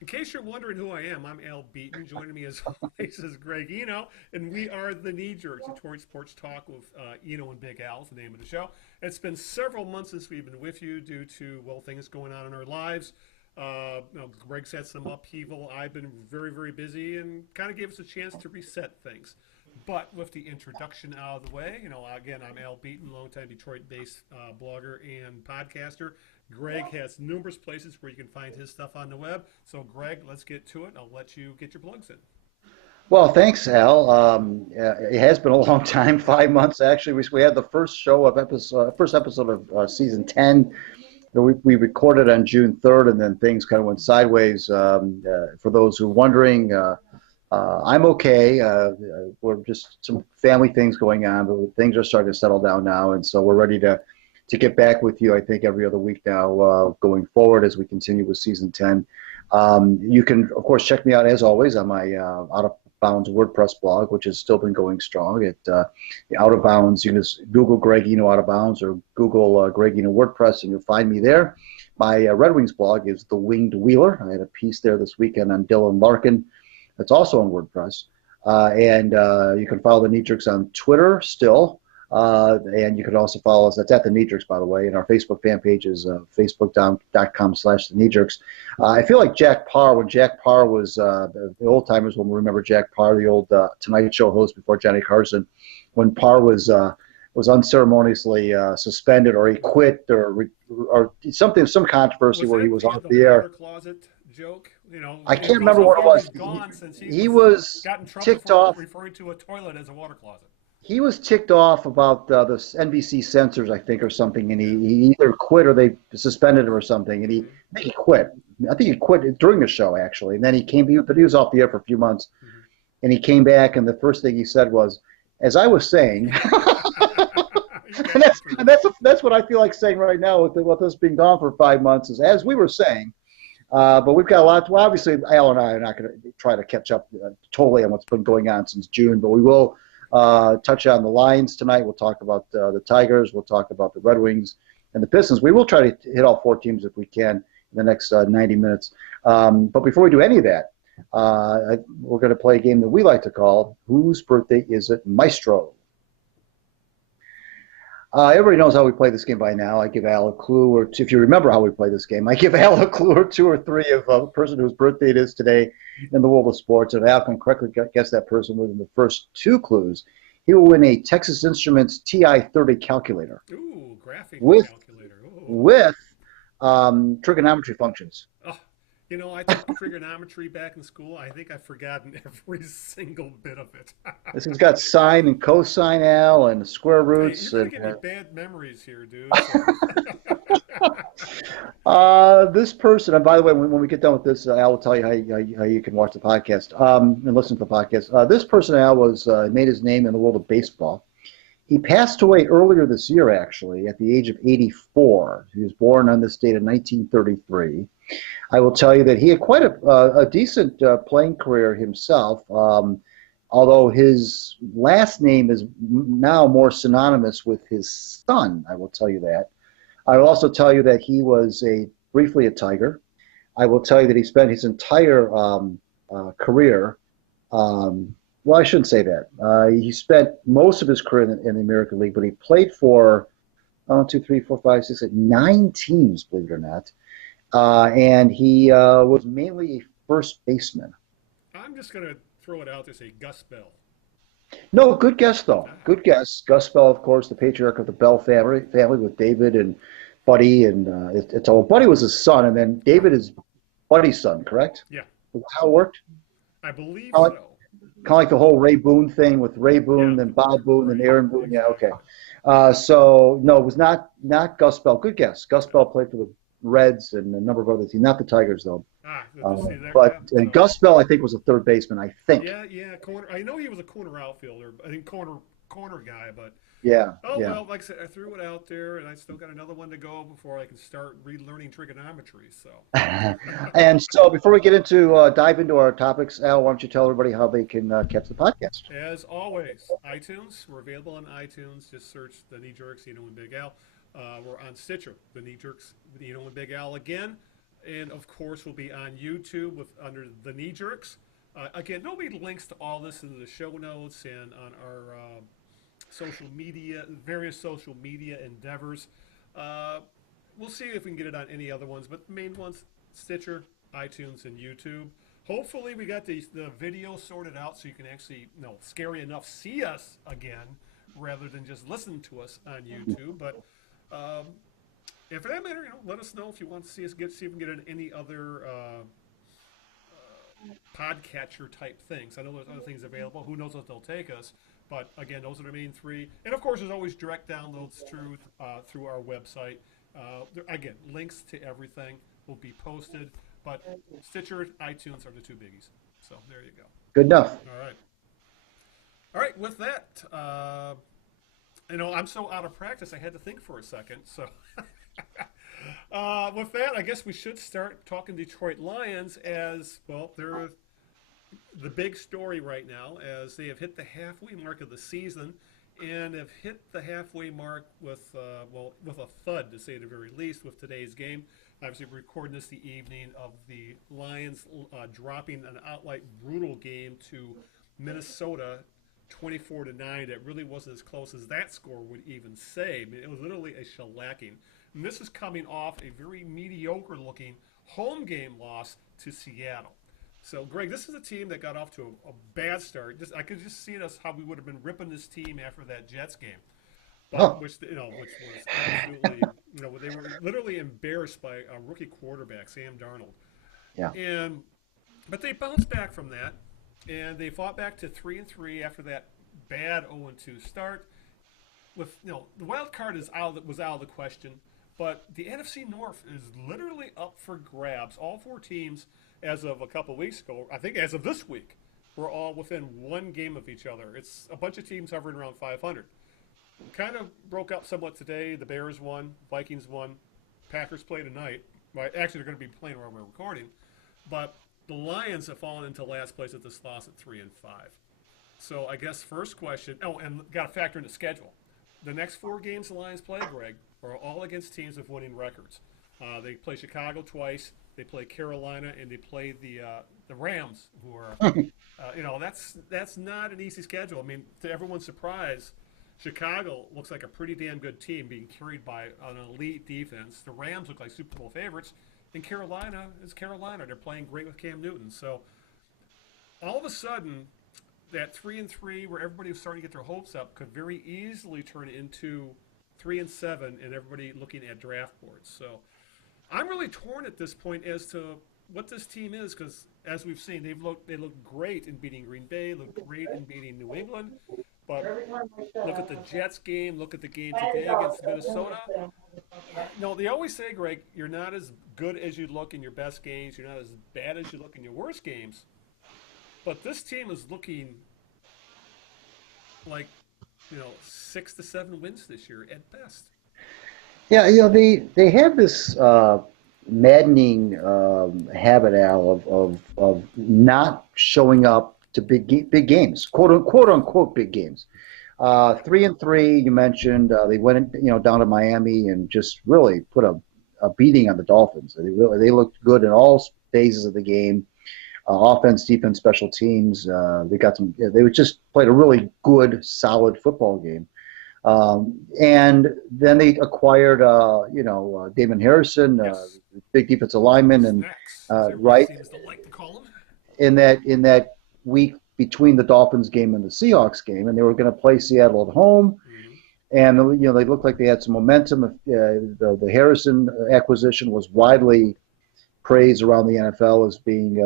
In case you're wondering who I am, I'm Al Beaton. Joining me as always is Greg Eno, and we are the Knee Jerks, Detroit Sports Talk with Eno and Big Al is the name of the show. It's been several months since we've been with you due to, well, things going on in our lives. Greg's had some upheaval. I've been very, very busy and kind of gave us a chance to reset things. But with the introduction out of the way, again, I'm Al Beaton, longtime Detroit-based blogger and podcaster. Greg has numerous places where you can find his stuff on the web. So, Greg, let's get to it. I'll let you get your plugs in. Well, thanks, Al. It has been a long time, 5 months actually. We had the first episode of season 10. We recorded on June 3rd, and then things kind of went sideways. For those who are wondering, I'm okay. We're just some family things going on, but things are starting to settle down now, and so we're ready to get back with you. I think every other week now, going forward as we continue with season 10. You can, of course, check me out as always on my Out of Bounds WordPress blog, which has still been going strong. The Out of Bounds, you can just Google Greg Eno Out of Bounds or Google Greg Eno WordPress, and you'll find me there. My Red Wings blog is The Winged Wheeler. I had a piece there this weekend on Dylan Larkin. That's also on WordPress. And you can follow the Knee Jerks on Twitter still. And you can also follow us. That's at the Knee Jerks, by the way. And our Facebook fan page is facebook.com/the Knee Jerks. I feel like Jack Parr, when Jack Parr was, the old timers will remember Jack Parr, the old Tonight Show host before Johnny Carson, when Parr was unceremoniously suspended, or he quit, or something, some controversy Was where he that was the off the water air. closet joke? I It can't goes remember so what it far was. he's gone since he He was was got in trouble ticked for off. referring to a toilet as a water closet. He was ticked off about the NBC censors, I think, or something, and he either quit or they suspended him or something, and Mm-hmm. I think he quit. I think he quit during the show, actually, and then but he was off the air for a few months, Mm-hmm. and he came back, and the first thing he said was, as I was saying, and Okay, true. that's what I feel like saying right now with us being gone for 5 months, is as we were saying. But we've got a lot. Well, obviously, Al and I are not going to try to catch up totally on what's been going on since June, but we will touch on the Lions tonight. We'll talk about the Tigers. We'll talk about the Red Wings and the Pistons. We will try to hit all four teams if we can in the next 90 minutes. But before we do any of that, we're going to play a game that we like to call Whose Birthday Is It, Maestro? Everybody knows how we play this game by now. I give Al a clue, or two, if you remember how we play this game, I give Al a clue or two or three of a person whose birthday it is today in the world of sports. And if Al can correctly guess that person within the first two clues, he will win a Texas Instruments TI-30 calculator Ooh, graphing with calculator. Ooh. with trigonometry functions. Oh, I took trigonometry back in school. I think I've forgotten every single bit of it. This has got sine and cosine, Al, and square Hey, roots. you're gonna And get me bad memories here, dude. So. This person, and by the way, when we get done with this, Al will tell you how you can watch the podcast and listen to the podcast. This person, Al, made his name in the world of baseball. He passed away earlier this year, actually, at the age of 84. He was born on this date in 1933. I will tell you that he had quite a decent playing career himself, although his last name is now more synonymous with his son. I will tell you that. I will also tell you that he was briefly a Tiger. I will tell you that he spent his entire career. Well, I shouldn't say that. He spent most of his career in the American League, but he played for 9 teams, believe it or not. And he was mainly a first baseman. I'm just gonna throw it out there. Say Gus Bell. No, good guess though. Ah, Good guess. Gus Bell, of course, the patriarch of the Bell family with David and Buddy, and it's all. Buddy was his son, and then David is Buddy's son. Correct? yeah, Is that how it worked? I believe Kind of like, so. kind of like the whole Ray Boone thing with Ray Yeah, Boone, then Bob Boone, then right. Aaron Boone. Yeah, okay. Exactly. So no, it was not Gus Bell. Good guess. Gus Bell played for the Reds and a number of other teams, not the Tigers though. Ah, good to see there. But Yeah. and So. Gus Bell, I think, was a third baseman. I think. Yeah, yeah, corner. I know he was a corner outfielder. I think corner guy, but Yeah, oh yeah. well. Like I said, I threw it out there, and I still got another one to go before I can start relearning trigonometry. So, And so before we get into dive into our topics, Al, why don't you tell everybody how they can catch the podcast? as always, iTunes. We're available on iTunes. Just search the Knee Jerks, Eno and Big Al. We're on Stitcher, the Knee Jerks, Eno and Big Al again. And of course, we'll be on YouTube under the Knee Jerks. Again, there'll be links to all this in the show notes and on our social media, various social media endeavors. We'll see if we can get it on any other ones, but the main ones: Stitcher, iTunes, and YouTube. Hopefully, we got the video sorted out so you can actually, scary enough, see us again rather than just listen to us on YouTube. But and for that matter, let us know if you want to see us see if we can get in any other podcatcher type things. I know there's other things available. Who knows what they'll take us? But again, those are the main three. And of course, there's always direct downloads through our website. Again, links to everything will be posted. But Stitcher, iTunes are the two biggies. So there you go. Good enough. All right. All right. With that, I'm so out of practice, I had to think for a second. So with that, I guess we should start talking Detroit Lions as, well, they're the big story right now as they have hit the halfway mark of the season and have hit the halfway mark with a thud, to say the very least, with today's game. Obviously, we're recording this the evening of the Lions dropping an outright brutal game to Minnesota, 24-9. It really wasn't as close as that score would even say. I mean, it was literally a shellacking. And this is coming off a very mediocre-looking home game loss to Seattle. So, Greg, this is a team that got off to a bad start. I could just see how we would have been ripping this team after that Jets game, which was absolutely, they were literally embarrassed by a rookie quarterback, Sam Darnold. Yeah. But they bounced back from that, and they fought back to 3-3 after that bad 0-2 start. With the wild card was out of the question, but the NFC North is literally up for grabs. All four teams, as of a couple of weeks ago, I think as of this week, we're all within one game of each other. It's a bunch of teams hovering around 500. Kind of broke up somewhat today. The Bears won, Vikings won, Packers play tonight. Right, actually, they're going to be playing while we're recording, but the Lions have fallen into last place at this loss at 3-5. So I guess first question. Oh, and got to factor in the schedule. The next four games the Lions play, Greg, are all against teams with winning records. They play Chicago twice. They play Carolina, and they play the Rams, who are, that's not an easy schedule. I mean, to everyone's surprise, Chicago looks like a pretty damn good team being carried by an elite defense. The Rams look like Super Bowl favorites, and Carolina is Carolina. They're playing great with Cam Newton. So all of a sudden, that 3-3, where everybody was starting to get their hopes up, could very easily turn into 3-7, and everybody looking at draft boards. So I'm really torn at this point as to what this team is, because as we've seen, they look great in beating Green Bay, look great in beating New England. But look at the Jets game, look at the game today against Minnesota. No, they always say, Greg, you're not as good as you look in your best games. You're not as bad as you look in your worst games. But this team is looking like, 6 to 7 wins this year at best. Yeah, they have this maddening habit, Al, of not showing up to big games, quote unquote big games. 3-3, you mentioned they went down to Miami and just really put a beating on the Dolphins. They looked good in all phases of the game, offense, defense, special teams. They just played a really good, solid football game. And then they acquired, Damon Harrison, Yes. big defensive lineman, and right seems to like to call him. in that week between the Dolphins game and the Seahawks game, and they were going to play Seattle at home. And they looked like they had some momentum. The Harrison acquisition was widely praised around the NFL as being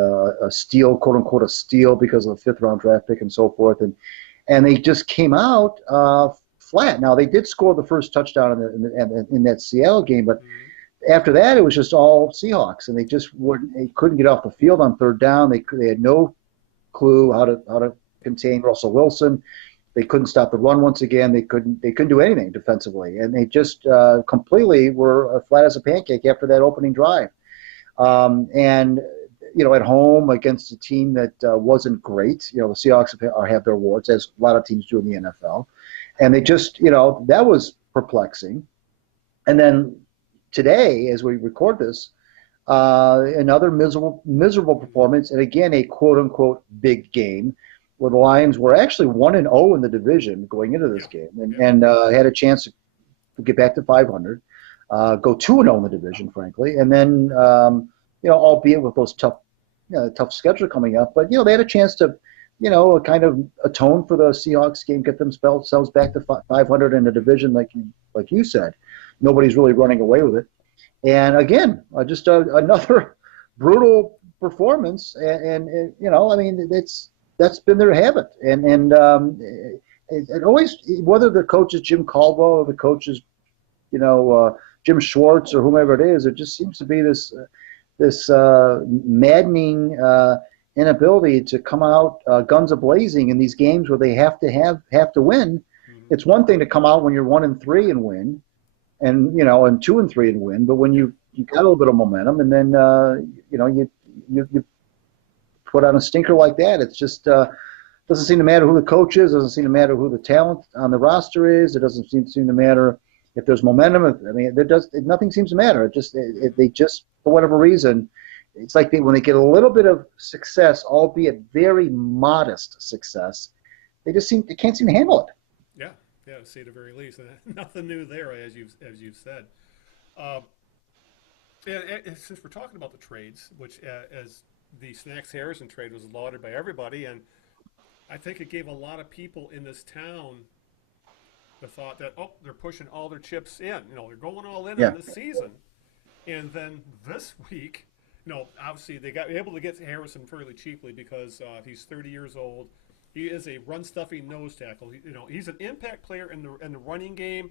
a steal, quote unquote, a steal because of the 5th round draft pick and so forth. And they just came out flat. Now they did score the first touchdown in that Seattle game, but after that it was just all Seahawks, and they couldn't get off the field on 3rd down. They had no clue how to contain Russell Wilson. They couldn't stop the run once again. They couldn't do anything defensively, and they just completely were flat as a pancake after that opening drive. And at home against a team that wasn't great, the Seahawks have their warts, as a lot of teams do in the NFL, and they just that was perplexing. And then today, as we record this, Another miserable performance, and again a quote unquote big game, where the Lions were actually 1-0 in the division going into this Yeah, game, yeah. and had a chance to get back to 500, go 2-0 in the division, frankly, and then albeit with those tough schedule coming up, but they had a chance to kind of atone for the Seahawks game, get themselves back to 500 in the division, like you said. Nobody's really running away with it. And again, just another brutal performance. And I mean, that's been their habit. And it always, whether the coach is Jim Caldwell or the coach is, Jim Schwartz or whomever it is, it just seems to be this maddening inability to come out guns a blazing in these games where they have to win. Mm-hmm. It's one thing to come out when you're 1-3 and win, and 2-3 and win. But when you got a little bit of momentum, and then you put on a stinker like that, it's just doesn't seem to matter who the coach is. Doesn't seem to matter who the talent on the roster is. It doesn't seem to matter if there's momentum. I mean, nothing seems to matter. They just for whatever reason, it's like when they get a little bit of success, albeit very modest success, they can't seem to handle it. Yeah, to say the very least. Nothing new there, as you've said. And since we're talking about the trades, which as the Snacks Harrison trade was lauded by everybody, and I think it gave a lot of people in this town the thought that they're pushing all their chips in. They're going all in on this season, and then this week, obviously they got able to get Harrison fairly cheaply because he's 30 years old. He is a run-stuffing nose tackle. He's an impact player in the running game,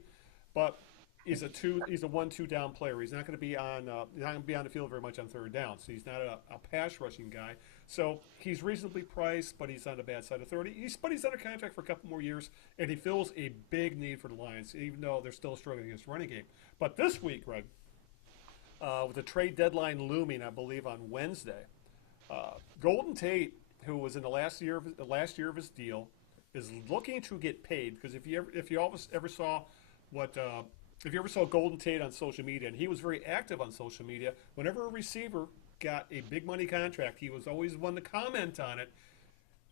but he's a 1-2 down player. He's not going to be on the field very much on third down. So he's not a pass rushing guy. So he's reasonably priced, but he's on the bad side of 30. But he's under contract for a couple more years, and he fills a big need for the Lions, even though they're still struggling against the running game. But this week, Greg, with the trade deadline looming, I believe on Wednesday, Golden Tate, who was in the last year of his deal, is looking to get paid because if you ever saw Golden Tate on social media, and he was very active on social media, whenever a receiver got a big money contract, he was always one to comment on it.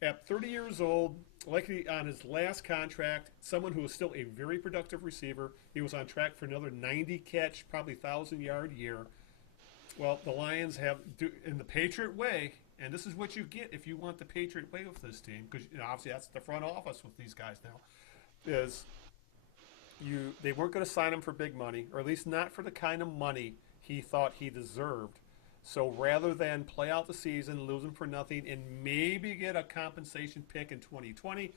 At 30 years old, likely on his last contract, someone who was still a very productive receiver, he was on track for another 90 catch, probably 1,000-yard year. Well, the Lions have, in the Patriot Way, and this is what you get if you want the Patriot Way with this team, because obviously that's the front office with these guys now, is they weren't going to sign him for big money, or at least not for the kind of money he thought he deserved. So rather than play out the season, lose him for nothing, and maybe get a compensation pick in 2020,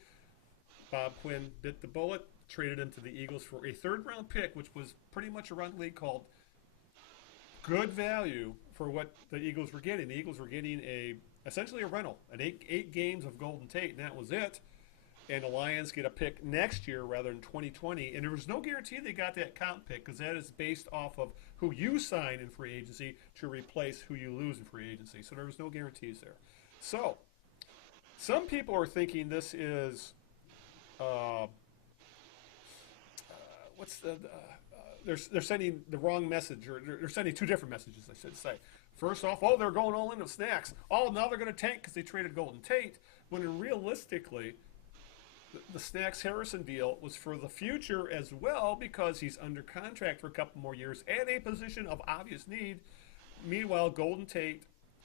Bob Quinn bit the bullet, traded him to the Eagles for a third-round pick, which was pretty much around the league called good value for what the Eagles were getting. The Eagles were getting essentially a rental, eight games of Golden Tate, and that was it. And the Lions get a pick next year rather than 2020. And there was no guarantee they got that comp pick because that is based off of who you sign in free agency to replace who you lose in free agency. So there was no guarantees there. So some people are thinking this is they're sending the wrong message, or they're sending two different messages, I should say. First off, they're going all in with Snacks. Now they're going to tank because they traded Golden Tate. When realistically, the Snacks Harrison deal was for the future as well because he's under contract for a couple more years at a position of obvious need. Meanwhile, Golden Tate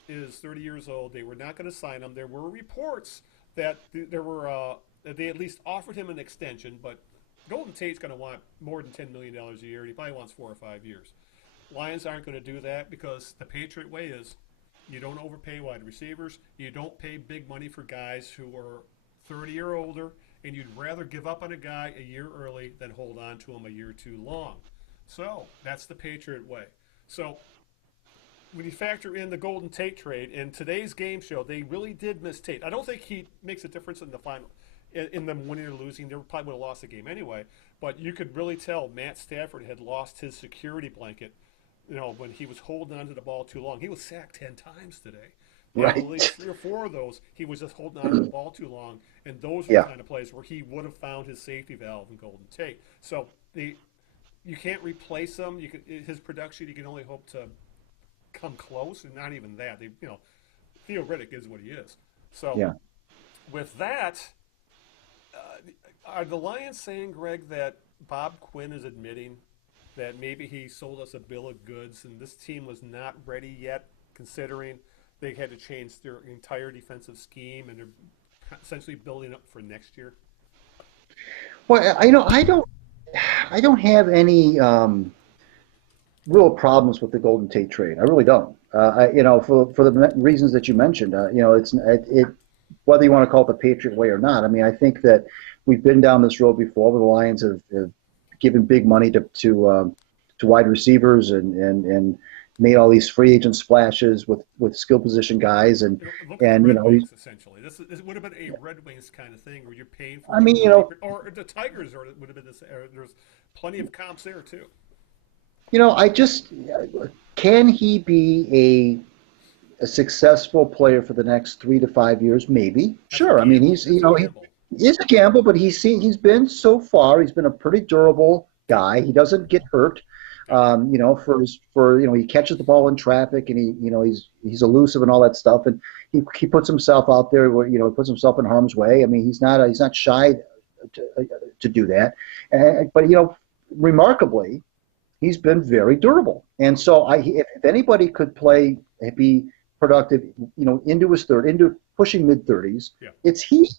is 30 years old. They were not going to sign him. There were reports that that they at least offered him an extension, but Golden Tate's going to want more than $10 million a year. He probably wants 4 or 5 years. Lions aren't going to do that because the Patriot Way is you don't overpay wide receivers. You don't pay big money for guys who are 30 or older, and you'd rather give up on a guy a year early than hold on to him a year too long. So that's the Patriot Way. So when you factor in the Golden Tate trade, in today's game show, they really did miss Tate. I don't think he makes a difference in the final, in them winning or losing. They probably would have lost the game anyway. But you could really tell Matt Stafford had lost his security blanket, when he was holding onto the ball too long. He was sacked 10 times today. Right. At least 3 or 4 of those, he was just holding on to the ball too long, and those were the kind of plays where he would have found his safety valve in Golden Tate. So you can't replace him. His production, you can only hope to come close, and not even that. They, Theo Riddick is what he is. So Yeah. with that, are the Lions saying, Greg, that Bob Quinn is admitting that maybe he sold us a bill of goods and this team was not ready yet, considering they had to change their entire defensive scheme and they're essentially building up for next year? Well, I don't have any real problems with the Golden Tate trade. I really don't. For the reasons that you mentioned, it whether you want to call it the Patriot Way or not. I mean, I think that we've been down this road before. Where the Lions have given big money to wide receivers and made all these free agent splashes with skill position guys Look at the Red Wings, essentially. This would have been a Red Wings kind of thing where you're paying for I mean, or the Tigers, or it would have been this. There's plenty of comps there too. I just can he be a successful player for the next 3 to 5 years? Maybe. Sure. I mean, he's he is a gamble, but he's been so far. He's been a pretty durable guy. He doesn't get hurt. He catches the ball in traffic and he's elusive and all that stuff, and he puts himself out there where puts himself in harm's way. I mean, he's not shy to do that, but remarkably, he's been very durable. And so if anybody could be productive, into his into pushing mid-30s, it's he.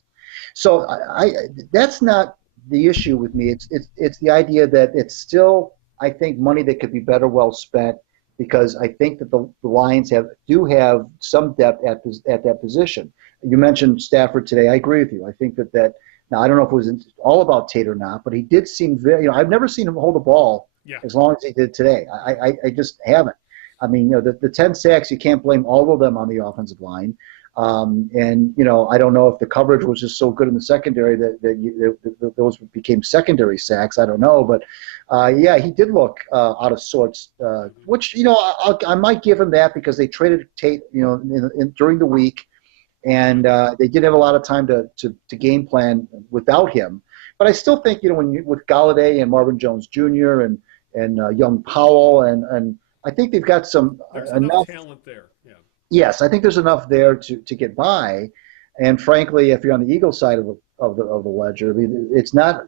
So that's not the issue with me. It's the idea that it's still, I think, money that could be better well spent, because I think that the Lions do have some depth at that position. You mentioned Stafford today. I agree with you. I think that now, I don't know if it was all about Tate or not, but he did seem very, I've never seen him hold the ball as long as he did today. I just haven't. I mean, the 10 sacks, you can't blame all of them on the offensive line. I don't know if the coverage was just so good in the secondary that those became secondary sacks. I don't know, but he did look out of sorts. Which I might give him that, because they traded Tate, during the week, and they did have a lot of time to game plan without him. But I still think with Galladay and Marvin Jones Jr. and young Powell and I think they've got there's enough talent there. Yeah. Yes, I think there's enough there to get by. And frankly, if you're on the Eagles side of the ledger, I mean, it's not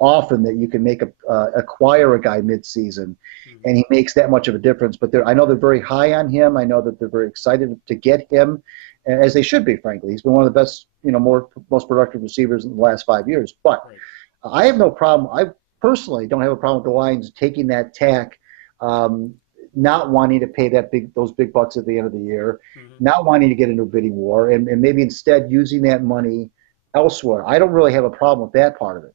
often that you can acquire a guy midseason, and he makes that much of a difference. But I know they're very high on him. I know that they're very excited to get him, as they should be. Frankly, he's been one of the best, most productive receivers in the last 5 years. But I have no problem. I personally don't have a problem with the Lions taking that tack. Not wanting to pay those big bucks at the end of the year, not wanting to get into a bidding war, and maybe instead using that money elsewhere. I don't really have a problem with that part of it.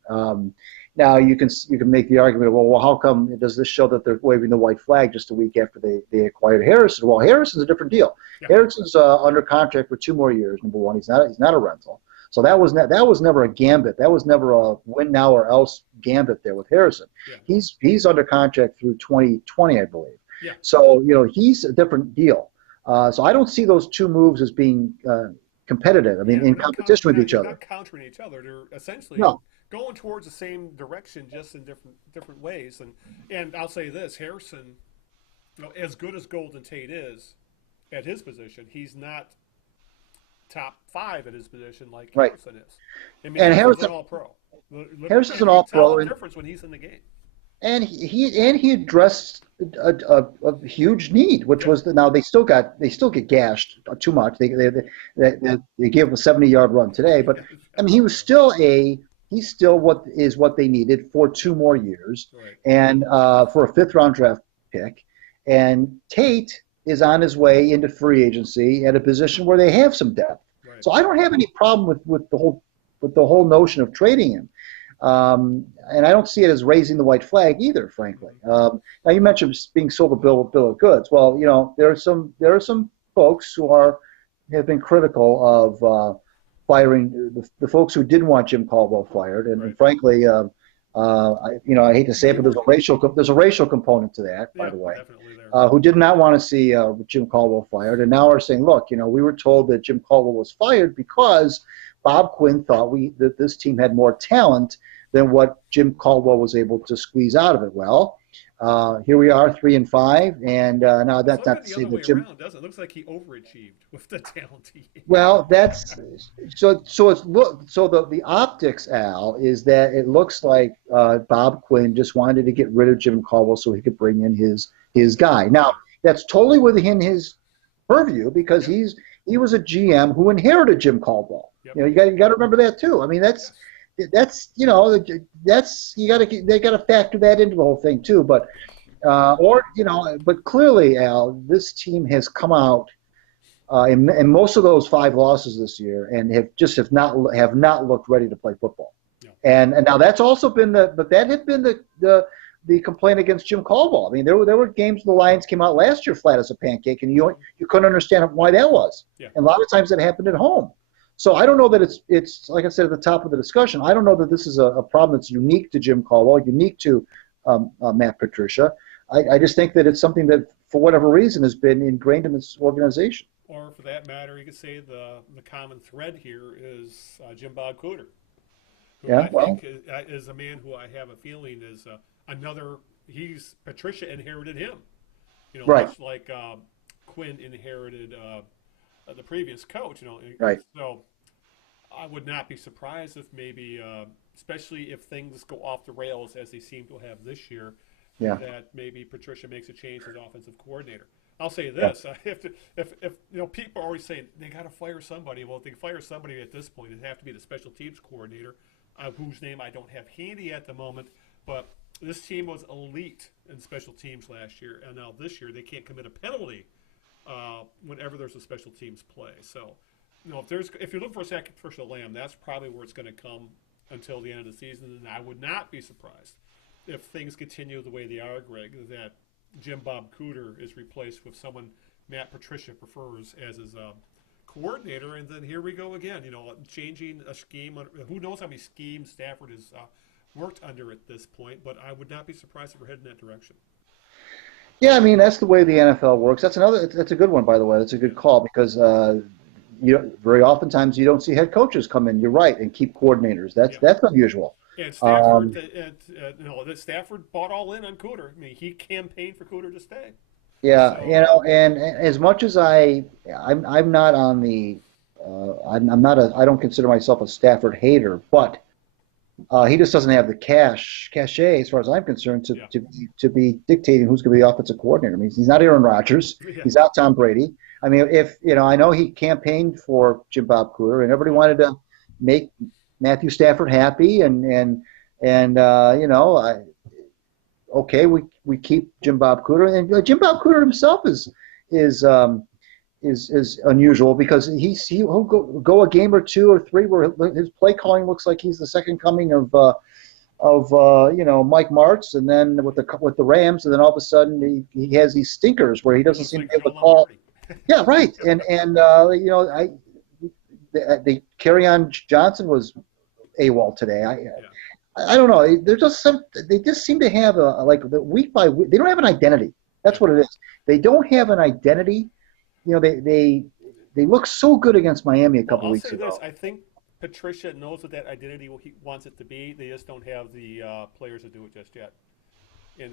Now you can make the argument, well, how come does this show that they're waving the white flag just a week after they acquired Harrison? Well, Harrison's a different deal. Yeah. Harrison's under contract for 2 more years. Number one, he's not a rental. So that was never a gambit. That was never a win now or else gambit there with Harrison. Yeah. He's under contract through 2020, I believe. Yeah. So, he's a different deal. So I don't see those two moves as being competitive. I mean, in competition with each other. They're not countering each other. They're essentially going towards the same direction, just in different ways. And I'll say this, Harrison, as good as Golden Tate is at his position, he's not top 5 at his position like Harrison is. I mean, Harrison's an all-pro. Harrison's an all-pro. Difference when he's in the game. And he addressed a huge need, which was now they still get gashed too much. They gave him a 70-yard run today, but I mean he's still what they needed for 2 more years, and for a 5th-round draft pick. And Tate is on his way into free agency at a position where they have some depth. Right. So I don't have any problem with the whole notion of trading him. And I don't see it as raising the white flag either, frankly. Now you mentioned being sold a bill of goods. Well, there are some folks who have been critical of firing the folks who didn't want Jim Caldwell fired, and frankly, I hate to say it, but there's a racial component to that, by the way. Who did not want to see Jim Caldwell fired, and now are saying, look, we were told that Jim Caldwell was fired because Bob Quinn thought that this team had more talent than what Jim Caldwell was able to squeeze out of it. Well, here we are, 3-5, and now that's not to say that Jim. Around, doesn't it? It looks like he overachieved with the talent he had. Well, that's so. So it's so the optics, Al, is that it looks like Bob Quinn just wanted to get rid of Jim Caldwell so he could bring in his guy. Now that's totally within his purview because he was a GM who inherited Jim Caldwell. Yep. You got to remember that too. I mean that's they got to factor that into the whole thing too. But but clearly, Al, this team has come out in most of those 5 losses this year and have not looked ready to play football. Yeah. And now that's also been the complaint against Jim Caldwell. I mean, there were games the Lions came out last year flat as a pancake, and you couldn't understand why that was. Yeah. And a lot of times that happened at home. So I don't know that it's like I said at the top of the discussion. I don't know that this is a problem that's unique to Jim Caldwell, unique to Matt Patricia. I just think that it's something that, for whatever reason, has been ingrained in this organization. Or for that matter, you could say the common thread here is Jim Bob Cooter, who I think is a man who I have a feeling is Patricia inherited him. Right. Much like Quinn inherited the previous coach. Right. So I would not be surprised if maybe, especially if things go off the rails as they seem to have this year, that maybe Patricia makes a change as offensive coordinator. I'll say this: if people are always saying they got to fire somebody, well, if they fire somebody at this point, it'd have to be the special teams coordinator, whose name I don't have handy at the moment. But this team was elite in special teams last year, and now this year they can't commit a penalty whenever there's a special teams play. So, if you're looking for a sacrificial lamb, that's probably where it's going to come until the end of the season. And I would not be surprised if things continue the way they are, Greg, that Jim Bob Cooter is replaced with someone Matt Patricia prefers as his coordinator, and then here we go again. Changing a scheme. Who knows how many schemes Stafford has worked under at this point? But I would not be surprised if we're heading that direction. Yeah, I mean that's the way the NFL works. That's a good one, by the way. That's a good call because very oftentimes you don't see head coaches come in. You're right, and keep coordinators. That's unusual. And Stafford, Stafford bought all in on Cooter. I mean, he campaigned for Cooter to stay. Yeah, so, and as much as I'm not on the, I don't consider myself a Stafford hater, but he just doesn't have the cachet, as far as I'm concerned, to be dictating who's going to be the offensive coordinator. I mean, he's not Aaron Rodgers. Yeah. He's not Tom Brady. I mean, I know he campaigned for Jim Bob Cooter, and everybody wanted to make Matthew Stafford happy, we keep Jim Bob Cooter, and Jim Bob Cooter himself is unusual because he'll go a game or 2 or 3 where his play calling looks like he's the second coming of Mike Martz, and then with the Rams, and then all of a sudden he has these stinkers where he doesn't seem to be able to call. Yeah, right, and the Kerryon Johnson was AWOL today. I don't know. They just seem to have the week by week. They don't have an identity. That's what it is. They don't have an identity. They look so good against Miami a couple weeks ago. I think Patricia knows what that identity he wants it to be. They just don't have the players to do it just yet.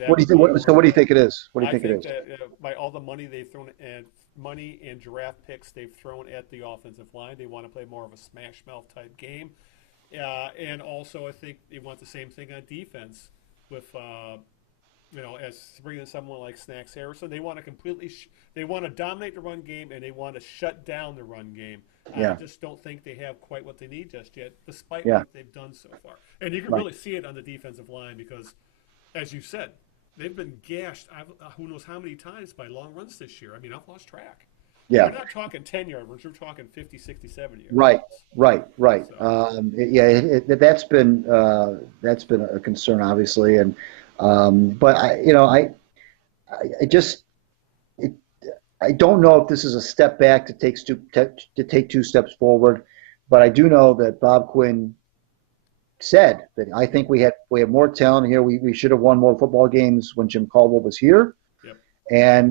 What do you think? So what do you think it is? What do you think it is? That, by all the money they've thrown and money and draft picks they've thrown at the offensive line, they want to play more of a smash mouth type game. And also, I think they want the same thing on defense with, as bringing in someone like Snacks Harrison. They want to they want to dominate the run game, and they want to shut down the run game. Yeah. I just don't think they have quite what they need just yet, despite what they've done so far. And you can really see it on the defensive line because, as you said, they've been gashed who knows how many times by long runs this year. I mean, I've lost track. Yeah. We're not talking 10-yard runs. We're talking 50, 60, 70 yards. Right. So. That's been a concern, obviously, and but I don't know if this is a step back to take 2 steps forward, but I do know that Bob Quinn said that I think we have more talent here. We should have won more football games when Jim Caldwell was here, and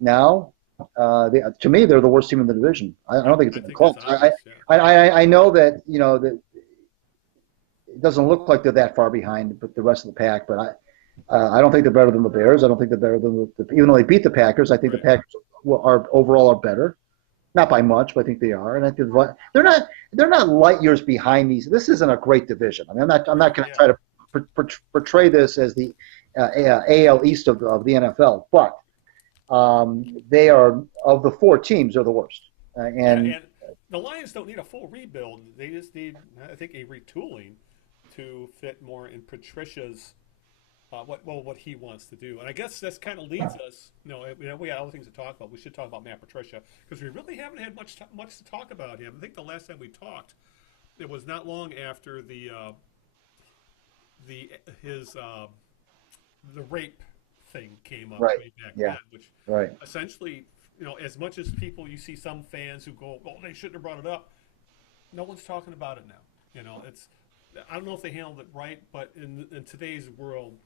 now. To me, they're the worst team in the division. I don't think it's close. I know that it doesn't look like they're that far behind, but the rest of the pack. But I don't think they're better than the Bears. I don't think they're better than even though they beat the Packers. I think the Packers are overall better, not by much, but I think they are. And I think they're not light years behind these. This isn't a great division. I mean, I'm not going to try to portray this as the AL East of the NFL, but they are, of the four teams, are the worst. And the Lions don't need a full rebuild. They just need, I think, a retooling to fit more in Patricia's what he wants to do. And I guess this kind of leads us. We got other things to talk about. We should talk about Matt Patricia because we really haven't had much to talk about him. I think the last time we talked, it was not long after the rape thing came up way back then, which essentially, as much as you see some fans who go, "Oh, they shouldn't have brought it up," no one's talking about it now. I don't know if they handled it right, but in today's world,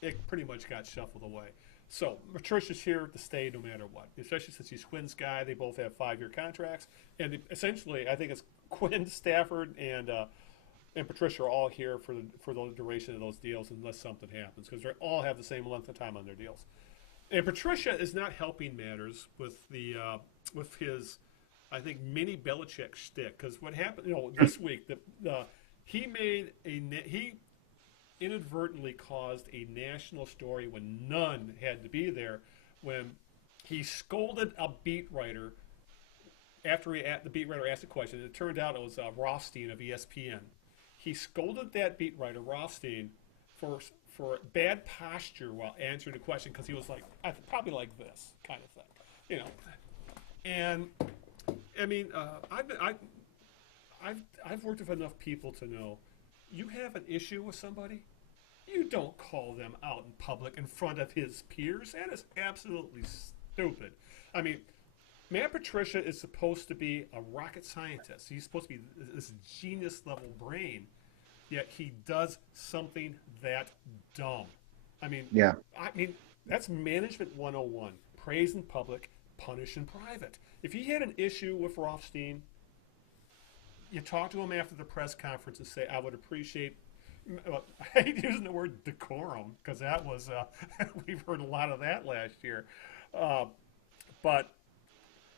it pretty much got shuffled away. So Patricia's here to stay no matter what, especially since he's Quinn's guy. They both have 5-year contracts, and essentially, I think it's Quinn, Stafford, and Patricia are all here for the duration of those deals, unless something happens, because they all have the same length of time on their deals. And Patricia is not helping matters with his, I think, mini Belichick shtick. Because what happened, this week, he inadvertently caused a national story when none had to be there, when he scolded a beat writer after the beat writer asked a question. It turned out it was Rothstein of ESPN. He scolded that beat writer, Rothstein, for bad posture while answering the question, because he was like, probably like this kind of thing, And I mean, I've worked with enough people to know, you have an issue with somebody, you don't call them out in public in front of his peers. That is absolutely stupid. I mean, Matt Patricia is supposed to be a rocket scientist. He's supposed to be this genius-level brain, yet he does something that dumb. I mean, that's management 101. Praise in public, punish in private. If he had an issue with Rothstein, you talk to him after the press conference and say, I would appreciate, I hate using the word decorum, because that was, we've heard a lot of that last year. But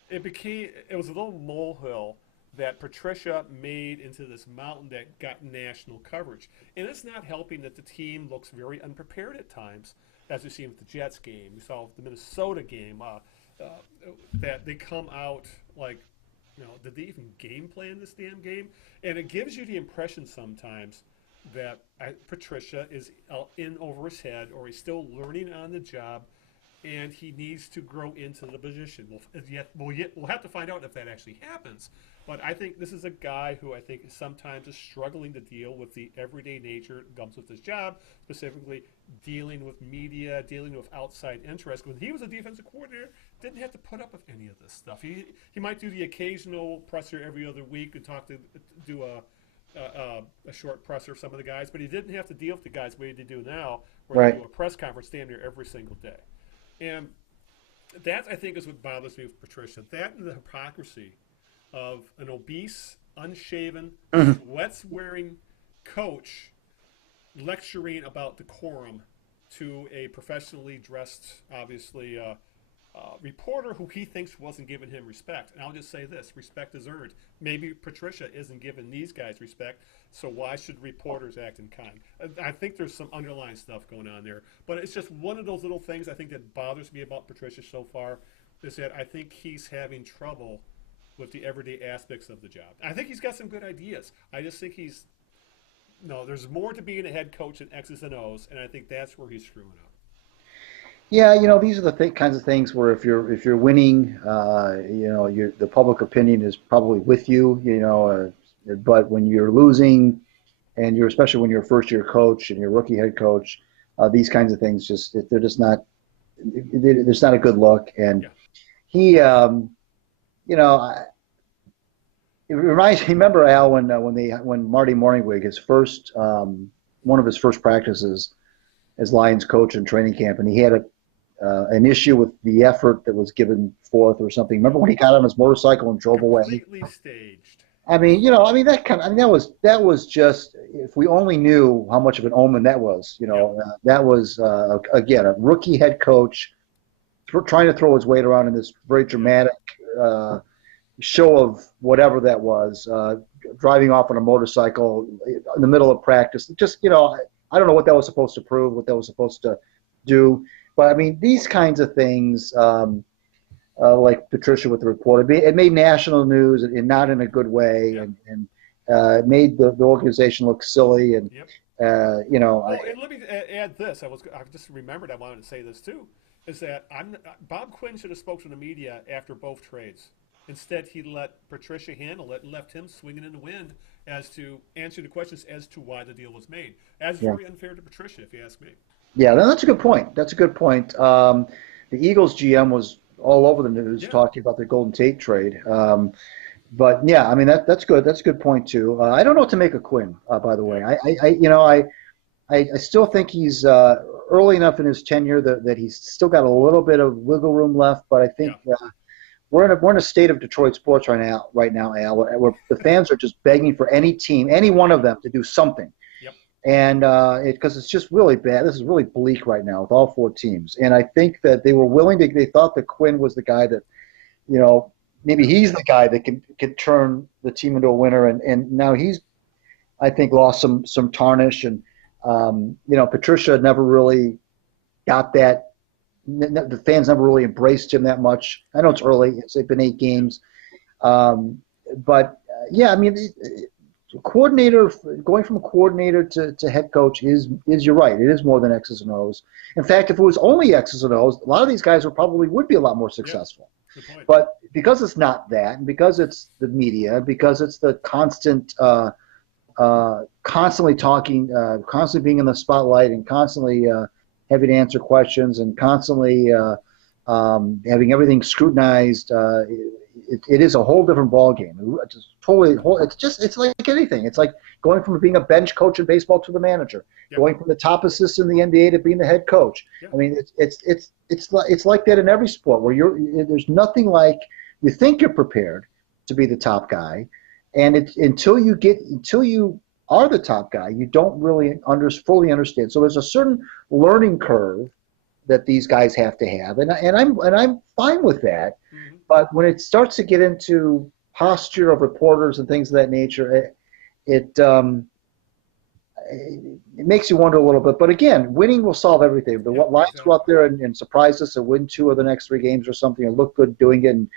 it was a little molehill that Patricia made into this mountain that got national coverage. And it's not helping that the team looks very unprepared at times, as we see with the Jets game. We saw the Minnesota game, that they come out like, did they even game plan this damn game? And it gives you the impression sometimes that Patricia is in over his head, or he's still learning on the job, and he needs to grow into the position. We'll have to find out if that actually happens. But I think this is a guy who I think sometimes is struggling to deal with the everyday nature that comes with his job, specifically dealing with media, dealing with outside interest. When he was a defensive coordinator, didn't have to put up with any of this stuff. He might do the occasional presser every other week and do a short presser of some of the guys, but he didn't have to deal with the guys the way they do now, where they do a press conference, stand there every single day. And that, I think, is what bothers me with Patricia. That and the hypocrisy of an obese, unshaven, sweats-wearing coach lecturing about decorum to a professionally dressed, obviously, reporter who he thinks wasn't giving him respect. And I'll just say this, respect is earned. Maybe Patricia isn't giving these guys respect, so why should reporters act in kind? I think there's some underlying stuff going on there. But it's just one of those little things I think that bothers me about Patricia so far, is that I think he's having trouble with the everyday aspects of the job. I think he's got some good ideas. I just think there's more to being a head coach than X's and O's, and I think that's where he's screwing up. Yeah, these are the kinds of things where if you're winning, the public opinion is probably with you, but when you're losing, and especially when you're a first-year coach and you're a rookie head coach, these kinds of things they're just not. It's not a good look, and he, it reminds me. Remember, Al, when Marty Morningwig, one of his first practices as Lions coach in training camp, and he had an issue with the effort that was given forth or something. Remember when he got on his motorcycle and drove away? Completely staged. I mean, that was just, if we only knew how much of an omen that was, Yep. that was, again, a rookie head coach trying to throw his weight around in this very dramatic uh, show of whatever that was, driving off on a motorcycle in the middle of practice. Just, I don't know what that was supposed to prove, what that was supposed to do. But I mean, these kinds of things, like Patricia with the report, it made national news and not in a good way, Yep. and it made the organization look silly. And, Yep. I, Well, and let me add this. I just remembered I wanted to say this too, is that Bob Quinn should have spoken to the media after both trades. Instead, he let Patricia handle it and left him swinging in the wind as to answer the questions as to why the deal was made. That's yeah. very unfair to Patricia, if you ask me. Yeah, that's a good point. That's a good point. The Eagles GM was all over the news Yeah. talking about the Golden Tate trade. But yeah, I mean that's good. That's a good point too. I don't know what to make of Quinn, by the way. Yeah. I still think he's early enough in his tenure that he's still got a little bit of wiggle room left. But I think Yeah. we're in a state of Detroit sports right now, Al, where the fans are just begging for any team, any one of them, to do something. Yep. And because it's just really bad. This is really bleak right now with all four teams. And I think that they were willing to. They thought that Quinn was the guy that, maybe he's the guy that can turn the team into a winner. And now he's, I think, lost some tarnish. And Patricia never really got that. The fans never really embraced him that much. I know it's early. It's been 8 games. But yeah, I mean, coordinator, going from a coordinator to head coach is you're right. It is more than X's and O's. In fact, if it was only X's and O's, a lot of these guys would be a lot more successful. Good point. But because it's not that, and because it's the media, because it's the constantly talking, constantly being in the spotlight, and constantly having to answer questions, and constantly having everything scrutinized, it is a whole different ballgame. It's like anything. It's like going from being a bench coach in baseball to the manager, going from the top assistant in the NBA to being the head coach. I mean, it's like that in every sport where there's nothing like you think you're prepared to be the top guy, and until you are the top guy, you don't really fully understand. So there's a certain learning curve that these guys have to have, and I'm fine with that. Mm-hmm. But when it starts to get into posture of reporters and things of that nature, it makes you wonder a little bit. But again, winning will solve everything. The Lions go out there and surprise us and win 2 of the next 3 games or something, and look good doing it, and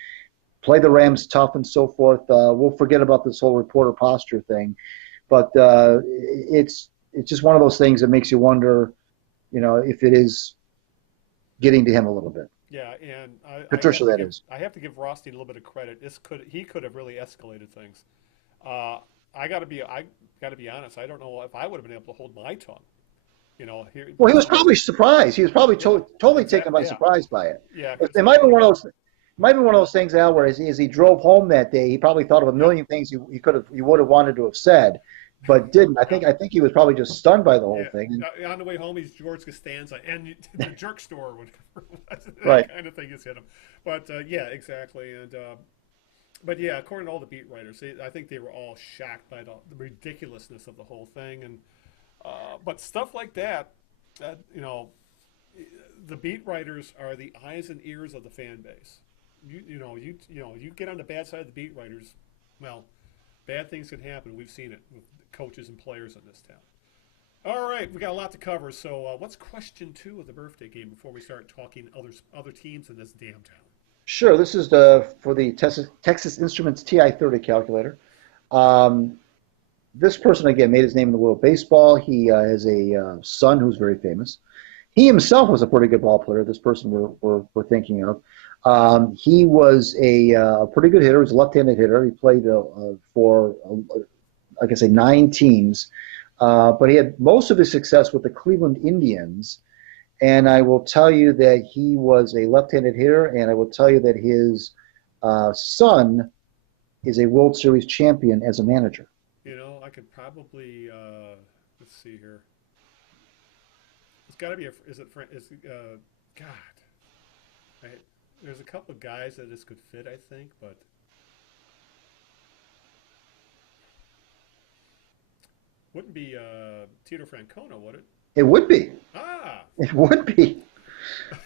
play the Rams tough and so forth. We'll forget about this whole reporter posture thing. But it's just one of those things that makes you wonder, if it is getting to him a little bit. Yeah, and Patricia, I have to give Rothstein a little bit of credit. He could have really escalated things. I got to be honest. I don't know if I would have been able to hold my tongue. Well, he was probably surprised. He was probably totally taken by surprise by it. Yeah, it might be one of those. Might be one of those things, Al, where as he drove home that day, he probably thought of a million things he would have wanted to have said, but didn't. I think he was probably just stunned by the whole thing. On the way home, he's George Costanza and the jerk store or whatever. Right. Kind of thing has hit him. But yeah, exactly. And but yeah, according to all the beat writers, I think they were all shocked by the ridiculousness of the whole thing. And but stuff like that, the beat writers are the eyes and ears of the fan base. You get on the bad side of the beat writers, well, bad things can happen. We've seen it with coaches and players in this town. All right, we got a lot to cover. So what's question 2 of the birthday game before we start talking other teams in this damn town? Sure. This is for the Texas Instruments TI-30 calculator. This person, again, made his name in the world of baseball. He has a son who's very famous. He himself was a pretty good ball player, this person we're thinking of. He was a pretty good hitter. He was a left-handed hitter. He played for, like I say, 9 teams. But he had most of his success with the Cleveland Indians. And I will tell you that he was a left-handed hitter, and I will tell you that his son is a World Series champion as a manager. I could probably, let's see here. It's got to be God. There's a couple of guys that this could fit, I think, but Wouldn't be Tito Francona, would it? It would be. Ah. It would be.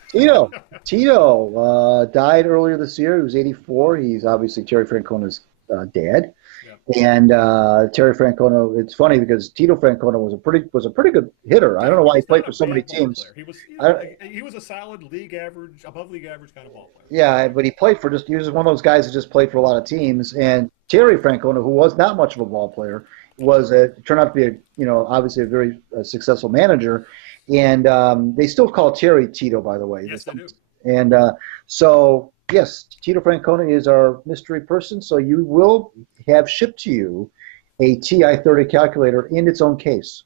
Tito. Tito died earlier this year. He was 84. He's obviously Terry Francona's dad. Yeah. And Terry Francona, it's funny because Tito Francona was a pretty good hitter. I don't know why he He's not played a for so many bad ball teams. player. He was, I, he was a solid league average, above league average kind of ball player. yeah, but he was one of those guys who just played for a lot of teams. And Terry Francona, who was not much of a ball player, turned out to be obviously a very successful manager. And they still call Terry Tito, by the way. Yes, they do. And so, yes, Tito Francona is our mystery person. So you will have shipped to you a TI-30 calculator in its own case.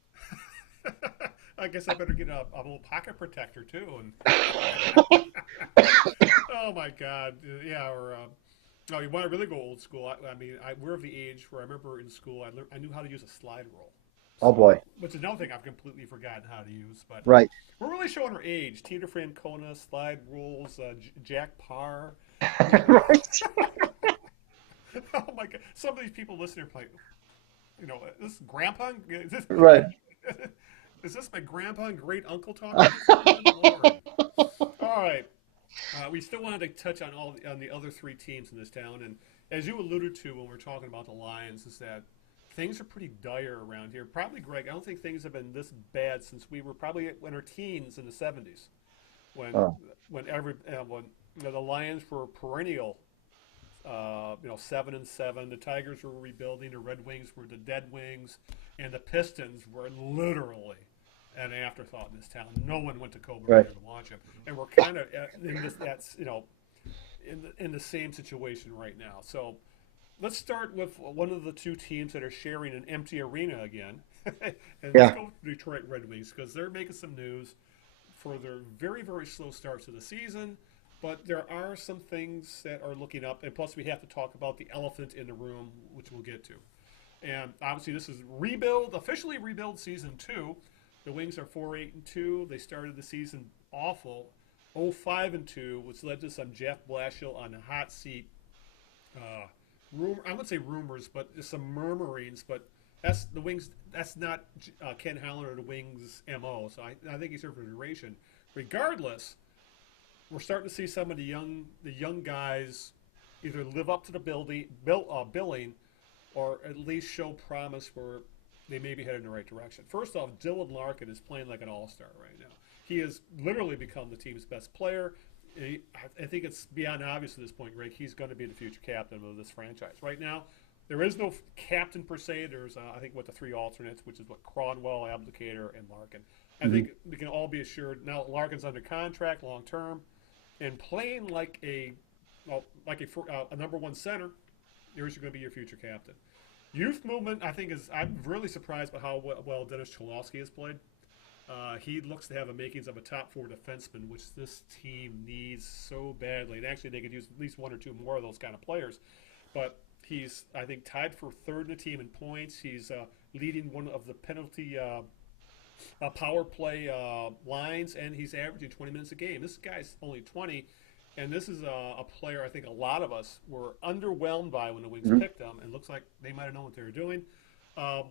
I guess I better get a little pocket protector too. And oh my God, yeah. Or no, you want to really go old school? I mean, we're of the age where I remember in school I knew how to use a slide rule. Oh boy. Which is another thing I've completely forgotten how to use. But right. We're really showing our age. Tito Francona, slide rules, Jack Parr. right. Oh my God! Some of these people listening are playing. This grandpa. Right. Is this my grandpa and great uncle talking? Lord. All right. We still wanted to touch on on the other three teams in this town, and as you alluded to when we were talking about the Lions, is that things are pretty dire around here. Probably, Greg, I don't think things have been this bad since we were probably in our teens in the '70s, when the Lions were perennial. 7-7. The Tigers were rebuilding. The Red Wings were the dead wings, and the Pistons were literally an afterthought in this town. No one went to Coburg right. to watch them, and we're kind of in the same situation right now. So let's start with one of the two teams that are sharing an empty arena again, and let's go with Detroit Red Wings because they're making some news for their very, very slow starts of the season. But there are some things that are looking up, and plus we have to talk about the elephant in the room, which we'll get to. And obviously this is officially rebuild season 2. The Wings are 4-8-2. They started the season awful, 0-5-2, which led to some Jeff Blashill on the hot seat. I wouldn't say rumors, but some murmurings. But that's the Wings. That's not Ken Holland or the Wings' MO. So I think he's here for duration. Regardless, we're starting to see some of the young guys either live up to the billing or at least show promise where they may be headed in the right direction. First off, Dylan Larkin is playing like an all-star right now. He has literally become the team's best player. I think it's beyond obvious at this point, Greg. He's going to be the future captain of this franchise. Right now, there is no captain per se. There's, I think, the three alternates, which is Cronwell, Abdelkader, and Larkin. I think we can all be assured now Larkin's under contract long-term. And playing like a number one center, there's going to be your future captain. Youth movement, I think, I'm really surprised by how well Dennis Cholowski has played. He looks to have the makings of a top 4 defenseman, which this team needs so badly. And actually, they could use at least 1 or 2 more of those kind of players. But he's, I think, tied for 3rd in the team in points. He's leading one of the penalty power play lines, and he's averaging 20 minutes a game. This guy's only 20, and this is a player I think a lot of us were underwhelmed by when the Wings picked him, and looks like they might have known what they were doing.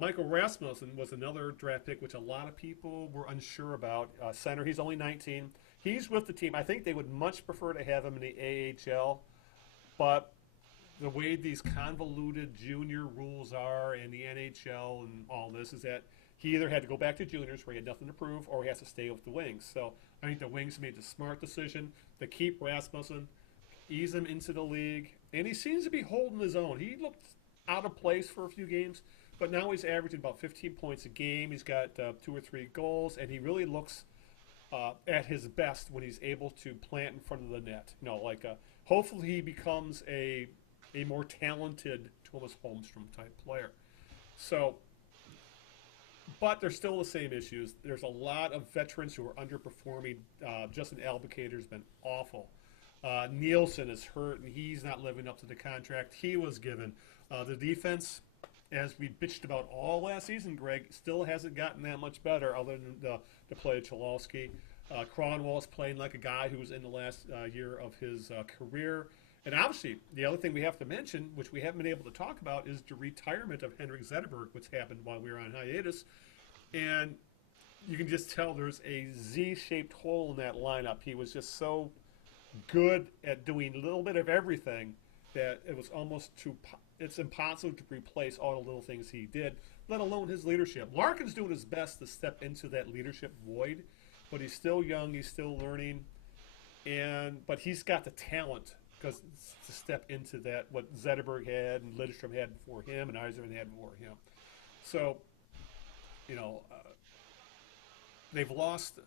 Michael Rasmussen was another draft pick, which a lot of people were unsure about. Center, he's only 19. He's with the team. I think they would much prefer to have him in the AHL, but the way these convoluted junior rules are in the NHL and all this is that he either had to go back to juniors where he had nothing to prove, or he has to stay with the Wings. So I think the Wings made the smart decision to keep Rasmussen, ease him into the league, and he seems to be holding his own. He looked out of place for a few games, but now he's averaging about 15 points a game. He's got 2 or 3 goals, and he really looks at his best when he's able to plant in front of the net. Hopefully he becomes a more talented Thomas Holmstrom type player. So. But there's still the same issues. There's a lot of veterans who are underperforming. Justin Abdelkader's been awful. Nielsen is hurt, and he's not living up to the contract he was given. The defense, as we bitched about all last season, Greg, still hasn't gotten that much better other than the play of Cholowski. Cronwell is playing like a guy who was in the last year of his career. And obviously, the other thing we have to mention, which we haven't been able to talk about, is the retirement of Henrik Zetterberg, which happened while we were on hiatus. And you can just tell there's a Z-shaped hole in that lineup. He was just so good at doing a little bit of everything that it was almost it's impossible to replace all the little things he did, let alone his leadership. Larkin's doing his best to step into that leadership void, but he's still young, he's still learning, but he's got the talent because to step into that what Zetterberg had and Lidstrom had before him and Eiserman had before him. So, they lost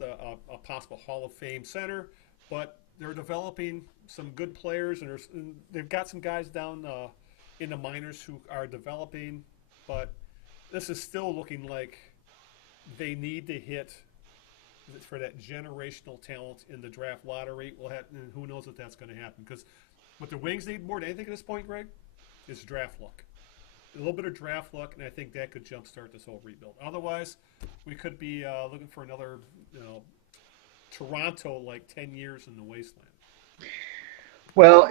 a possible Hall of Fame center, but they're developing some good players, and they've got some guys down in the minors who are developing. But this is still looking like they need to hit for that generational talent in the draft lottery. And who knows if that's going to happen? Because what the Wings need more than anything at this point, Greg, is draft luck. A little bit of draft luck, and I think that could jumpstart this whole rebuild. Otherwise, we could be looking for another, Toronto like 10 years in the wasteland. Well,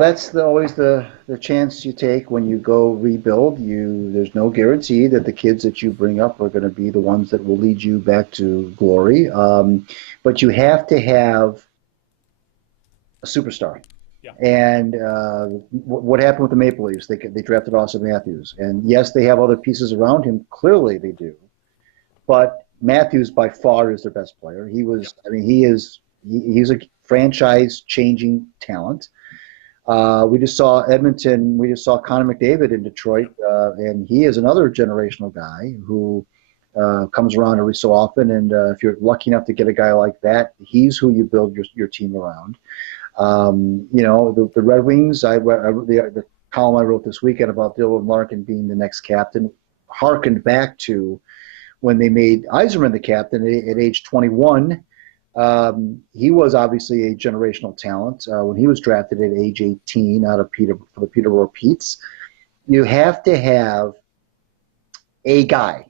that's always the chance you take when you go rebuild. There's no guarantee that the kids that you bring up are going to be the ones that will lead you back to glory. But you have to have a superstar. Yeah. And what happened with the Maple Leafs? They drafted Austin Matthews. And yes, they have other pieces around him. Clearly they do. But Matthews by far is their best player. He's a franchise-changing talent. We just saw Edmonton. We just saw Connor McDavid in Detroit, and he is another generational guy who comes around every so often. And if you're lucky enough to get a guy like that, he's who you build your team around. The Red Wings. The column I wrote this weekend about Dylan Larkin being the next captain harkened back to when they made Eiserman the captain at age 21. He was obviously a generational talent when he was drafted at age 18 out of for the Peterborough Petes. You have to have a guy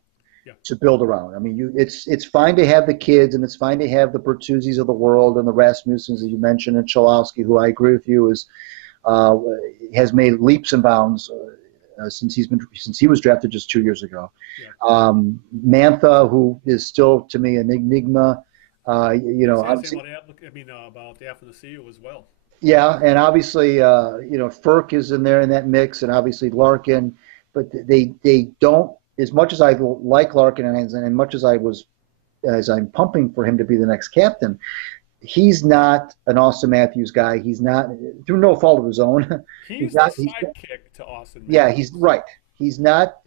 to build around. I mean, it's fine to have the kids, and it's fine to have the Bertuzzis of the world and the Rasmussens, as you mentioned, and Cholowski, who I agree with you has made leaps and bounds since he was drafted just 2 years ago. Yeah. Mantha, who is still to me an enigma. Obviously, about the Athanasiou as well. Yeah, and obviously, Ferk is in there in that mix, and obviously Larkin, but they don't. As much as I like Larkin, and much as I'm pumping for him to be the next captain, he's not an Austin Matthews guy. He's not, through no fault of his own. He's the sidekick to Austin Matthews. Yeah, he's right. He's not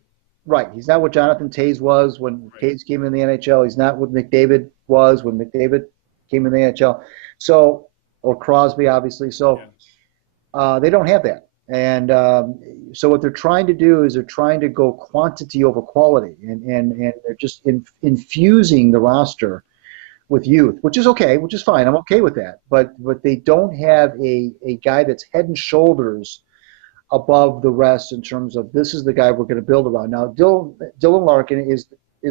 right. He's not what Jonathan Toews was when Toews came in the NHL. He's not what McDavid was when McDavid came in the NHL. So, or Crosby, obviously. So, they don't have that. And so what they're trying to do is they're trying to go quantity over quality, and they're just infusing the roster with youth, which is okay, which is fine. I'm okay with that. But they don't have a guy that's head and shoulders above the rest in terms of this is the guy we're going to build around. Now, Dylan Larkin is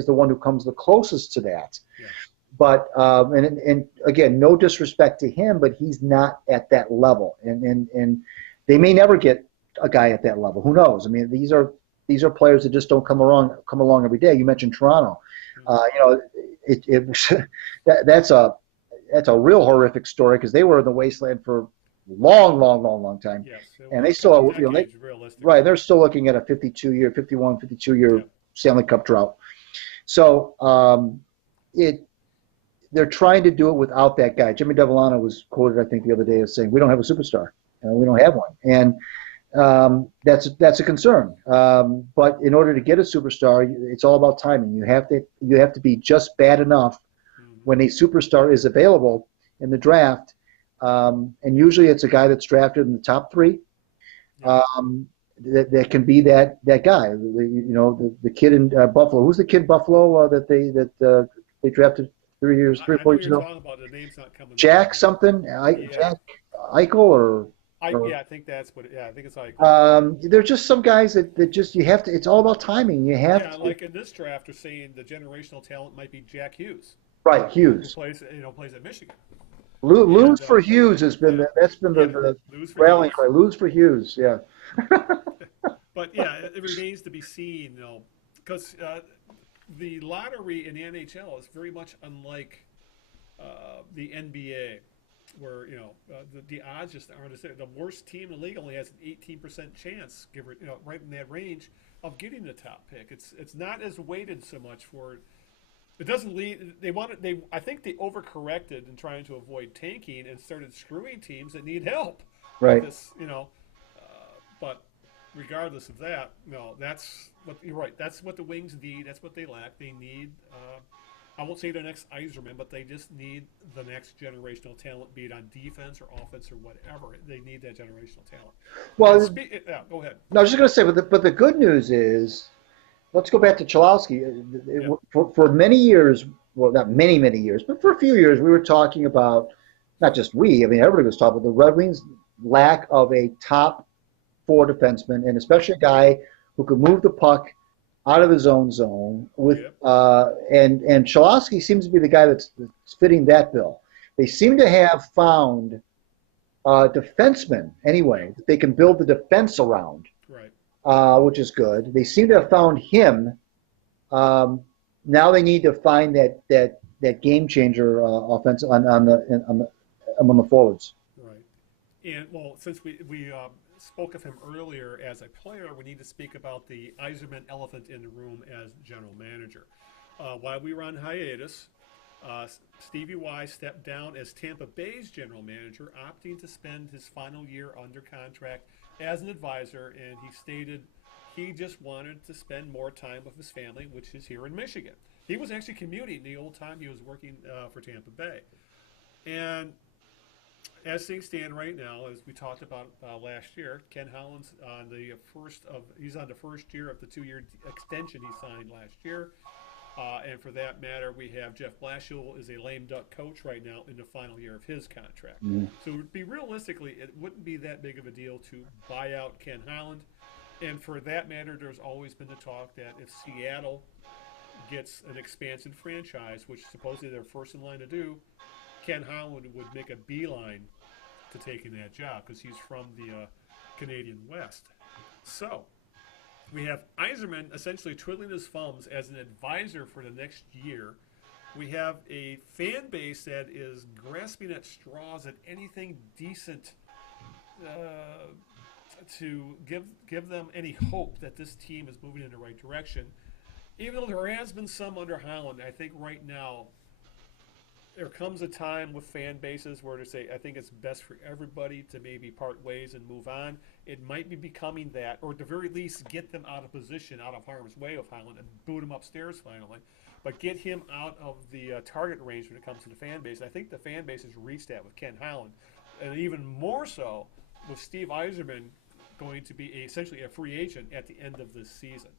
the one who comes the closest to that. Yeah. But and again, no disrespect to him, but he's not at that level, and they may never get a guy at that level. Who knows? I mean, these are players that just don't come along every day. You mentioned Toronto. That's a real horrific story because they were in the wasteland for long time. Yes, and they still, right? They're still looking at a 52-year Stanley Cup drought. So they're trying to do it without that guy. Jimmy Devellano was quoted, I think, the other day as saying, "We don't have a superstar. We don't have one," and that's a concern. But in order to get a superstar, it's all about timing. You have to be just bad enough when a superstar is available in the draft, and usually it's a guy that's drafted in the top three. That can be that guy. The kid in Buffalo. Who's the kid in Buffalo that they drafted 3 or 4 years ago? Jack something. Jack Eichel or. I think that's what. I think it's Eichel. There's just some guys that just you have to. It's all about timing. You have to. Like in this draft, they're saying the generational talent might be Jack Hughes. Right, Hughes. Who plays at Michigan. Lose And for Hughes has been yeah, that's been yeah, the lose for rallying Hughes. cry. Lose for Hughes, yeah. But yeah, it remains to be seen, because the lottery in the NHL is very much unlike the NBA, where the odds just aren't as there. The worst team in the league only has an 18% chance, give it, right in that range, of getting the top pick. It's not as weighted so much for. It doesn't lead. They wanted. They. I think they overcorrected in trying to avoid tanking and started screwing teams that need help with Right. this. But regardless of that, no, that's what you're right. That's what the Wings need. That's what they lack. They need. I won't say their next Iserman, but they just need the next generational talent, be it on defense or offense or whatever. They need that generational talent. Well, Yeah, go ahead. no, I was just going to say, but the good news is, let's go back to Cholowski. Yeah, For many years, well, not many years, but for a few years, we were talking about, not just we, I mean, everybody was talking about the Red Wings' lack of a top four defenseman, and especially a guy who could move the puck out of his own zone. yeah, And Cholowski seems to be the guy that's fitting that bill. They seem to have found defensemen anyway that they can build the defense around, right. which is good. They seem to have found him. Now they need to find that game changer offense among the forwards. Right. And well, since we spoke of him earlier as a player, we need to speak about the Iserman elephant in the room as general manager. While we were on hiatus, Stevie Y stepped down as Tampa Bay's general manager, opting to spend his final year under contract as an advisor, and he stated he just wanted to spend more time with his family, which is here in Michigan. He was actually commuting the old time he was working for Tampa Bay. And as things stand right now, as we talked about last year, Ken Holland's on he's on the first year of the 2-year extension he signed last year. And for that matter, we have Jeff Blashill is a lame duck coach right now in the final year of his contract. So it would be realistically, it wouldn't be that big of a deal to buy out Ken Holland. And for that matter, there's always been the talk that if Seattle gets an expansive franchise, which supposedly they're first in line to do, Ken Holland would make a beeline to taking that job because he's from the Canadian West. So we have Iserman essentially twiddling his thumbs as an advisor for the next year. We have a fan base that is grasping at straws at anything decent to give them any hope that this team is moving in the right direction. Even though there has been some under Holland, I think right now there comes a time with fan bases where to say, I think it's best for everybody to maybe part ways and move on. It might be becoming that, or at the very least, get them out of position, out of harm's way of Holland, and boot him upstairs finally. But get him out of the target range when it comes to the fan base. And I think the fan base has reached that with Ken Holland, and even more so with Steve Yzerman going to be essentially a free agent at the end of this season.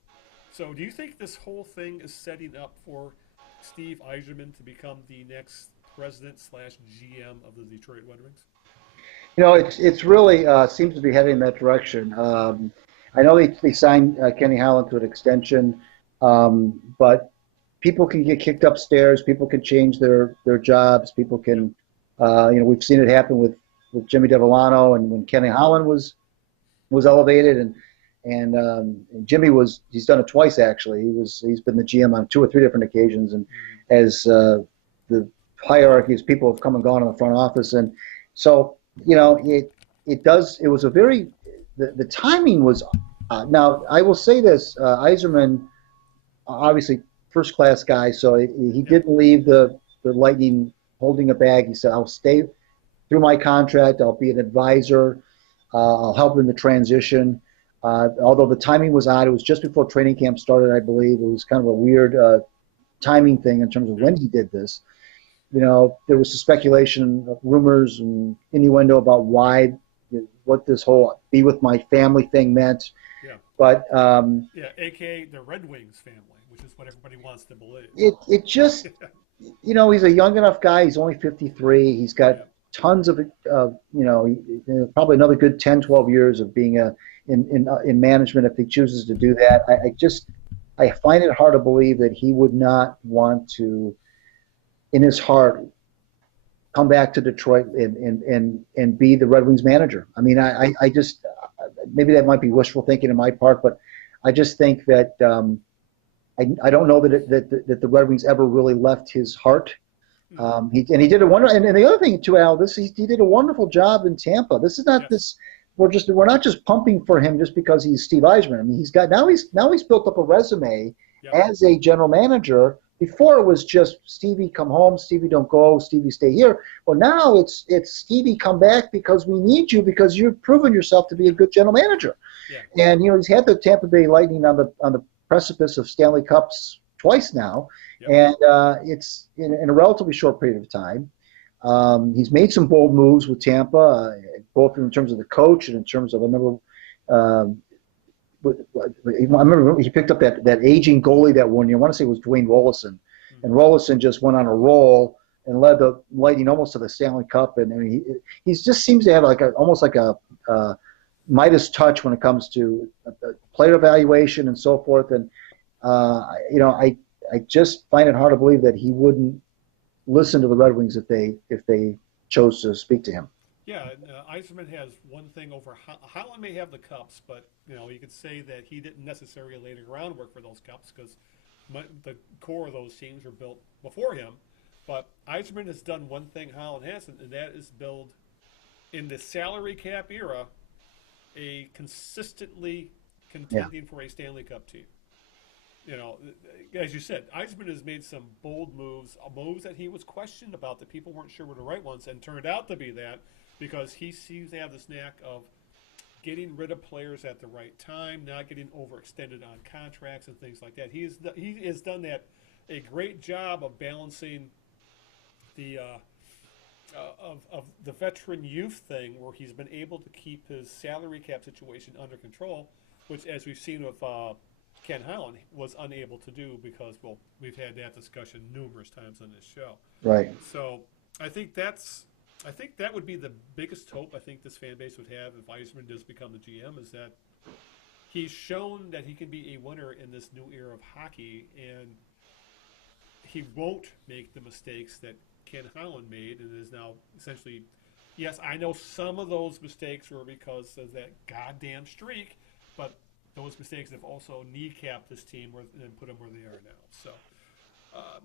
So do you think this whole thing is setting up for Steve Yzerman to become the next president/GM of the Detroit Red Wings? It's really seems to be heading in that direction. I know they signed Kenny Holland to an extension, but people can get kicked upstairs. People can change their jobs. People can, we've seen it happen with Jimmy Devellano, and when Kenny Holland was elevated, and Jimmy he's done it twice actually. He's been the GM on 2 or 3 different occasions, and as the hierarchies, people have come and gone in the front office, and so it was a very the timing was now I will say this, Yzerman obviously first class guy, so he didn't leave the Lightning holding a bag. He said, I'll stay through my contract, I'll be an advisor, I'll help in the transition. Although the timing was odd, it was just before training camp started, I believe. It was kind of a weird timing thing in terms of when he did this. There was some speculation, rumors, and innuendo about what this whole "be with my family" thing meant. Yeah. But AKA the Red Wings family, which is what everybody wants to believe. it just, he's a young enough guy. He's only 53. He's got tons of, probably another good 10, 12 years of being in management if he chooses to do that. I find it hard to believe that he would not want to, in his heart, come back to Detroit and be the Red Wings manager. I mean, I just maybe that might be wishful thinking on my part, but I just think that I don't know that the Red Wings ever really left his heart. He did a wonderful. And the other thing too, Al, he did a wonderful job in Tampa. This is not this. We're not just pumping for him just because he's Steve Yzerman. I mean, he's built up a resume as a general manager. Before it was just Stevie come home, Stevie don't go, Stevie stay here. Well, now it's Stevie come back because we need you because you've proven yourself to be a good general manager. Yeah. And he's had the Tampa Bay Lightning on the precipice of Stanley Cups twice now, and it's in a relatively short period of time. He's made some bold moves with Tampa, both in terms of the coach and in terms of I remember he picked up that aging goalie that one year. I want to say it was Dwayne Rollison, and Rollison just went on a roll and led the Lightning almost to the Stanley Cup. And I mean, he just seems to have almost like a Midas touch when it comes to player evaluation and so forth. And I just find it hard to believe that he wouldn't listen to the Red Wings if they chose to speak to him. Yeah, Yzerman has one thing over Holland may have the cups, but you could say that he didn't necessarily lay the groundwork for those cups because the core of those teams were built before him. But Yzerman has done one thing Holland hasn't, and that is build in the salary cap era a consistently contending for a Stanley Cup team. As you said, Yzerman has made some bold moves that he was questioned about that people weren't sure were the right ones, and turned out to be that. Because he seems to have this knack of getting rid of players at the right time, not getting overextended on contracts and things like that. He has done that a great job of balancing the of the veteran youth thing, where he's been able to keep his salary cap situation under control, which, as we've seen with Ken Holland, was unable to do because we've had that discussion numerous times on this show. Right. So I think that would be the biggest hope I think this fan base would have if Yzerman does become the GM, is that he's shown that he can be a winner in this new era of hockey, and he won't make the mistakes that Ken Holland made, and is now essentially, yes, I know some of those mistakes were because of that goddamn streak, but those mistakes have also kneecapped this team and put them where they are now. So,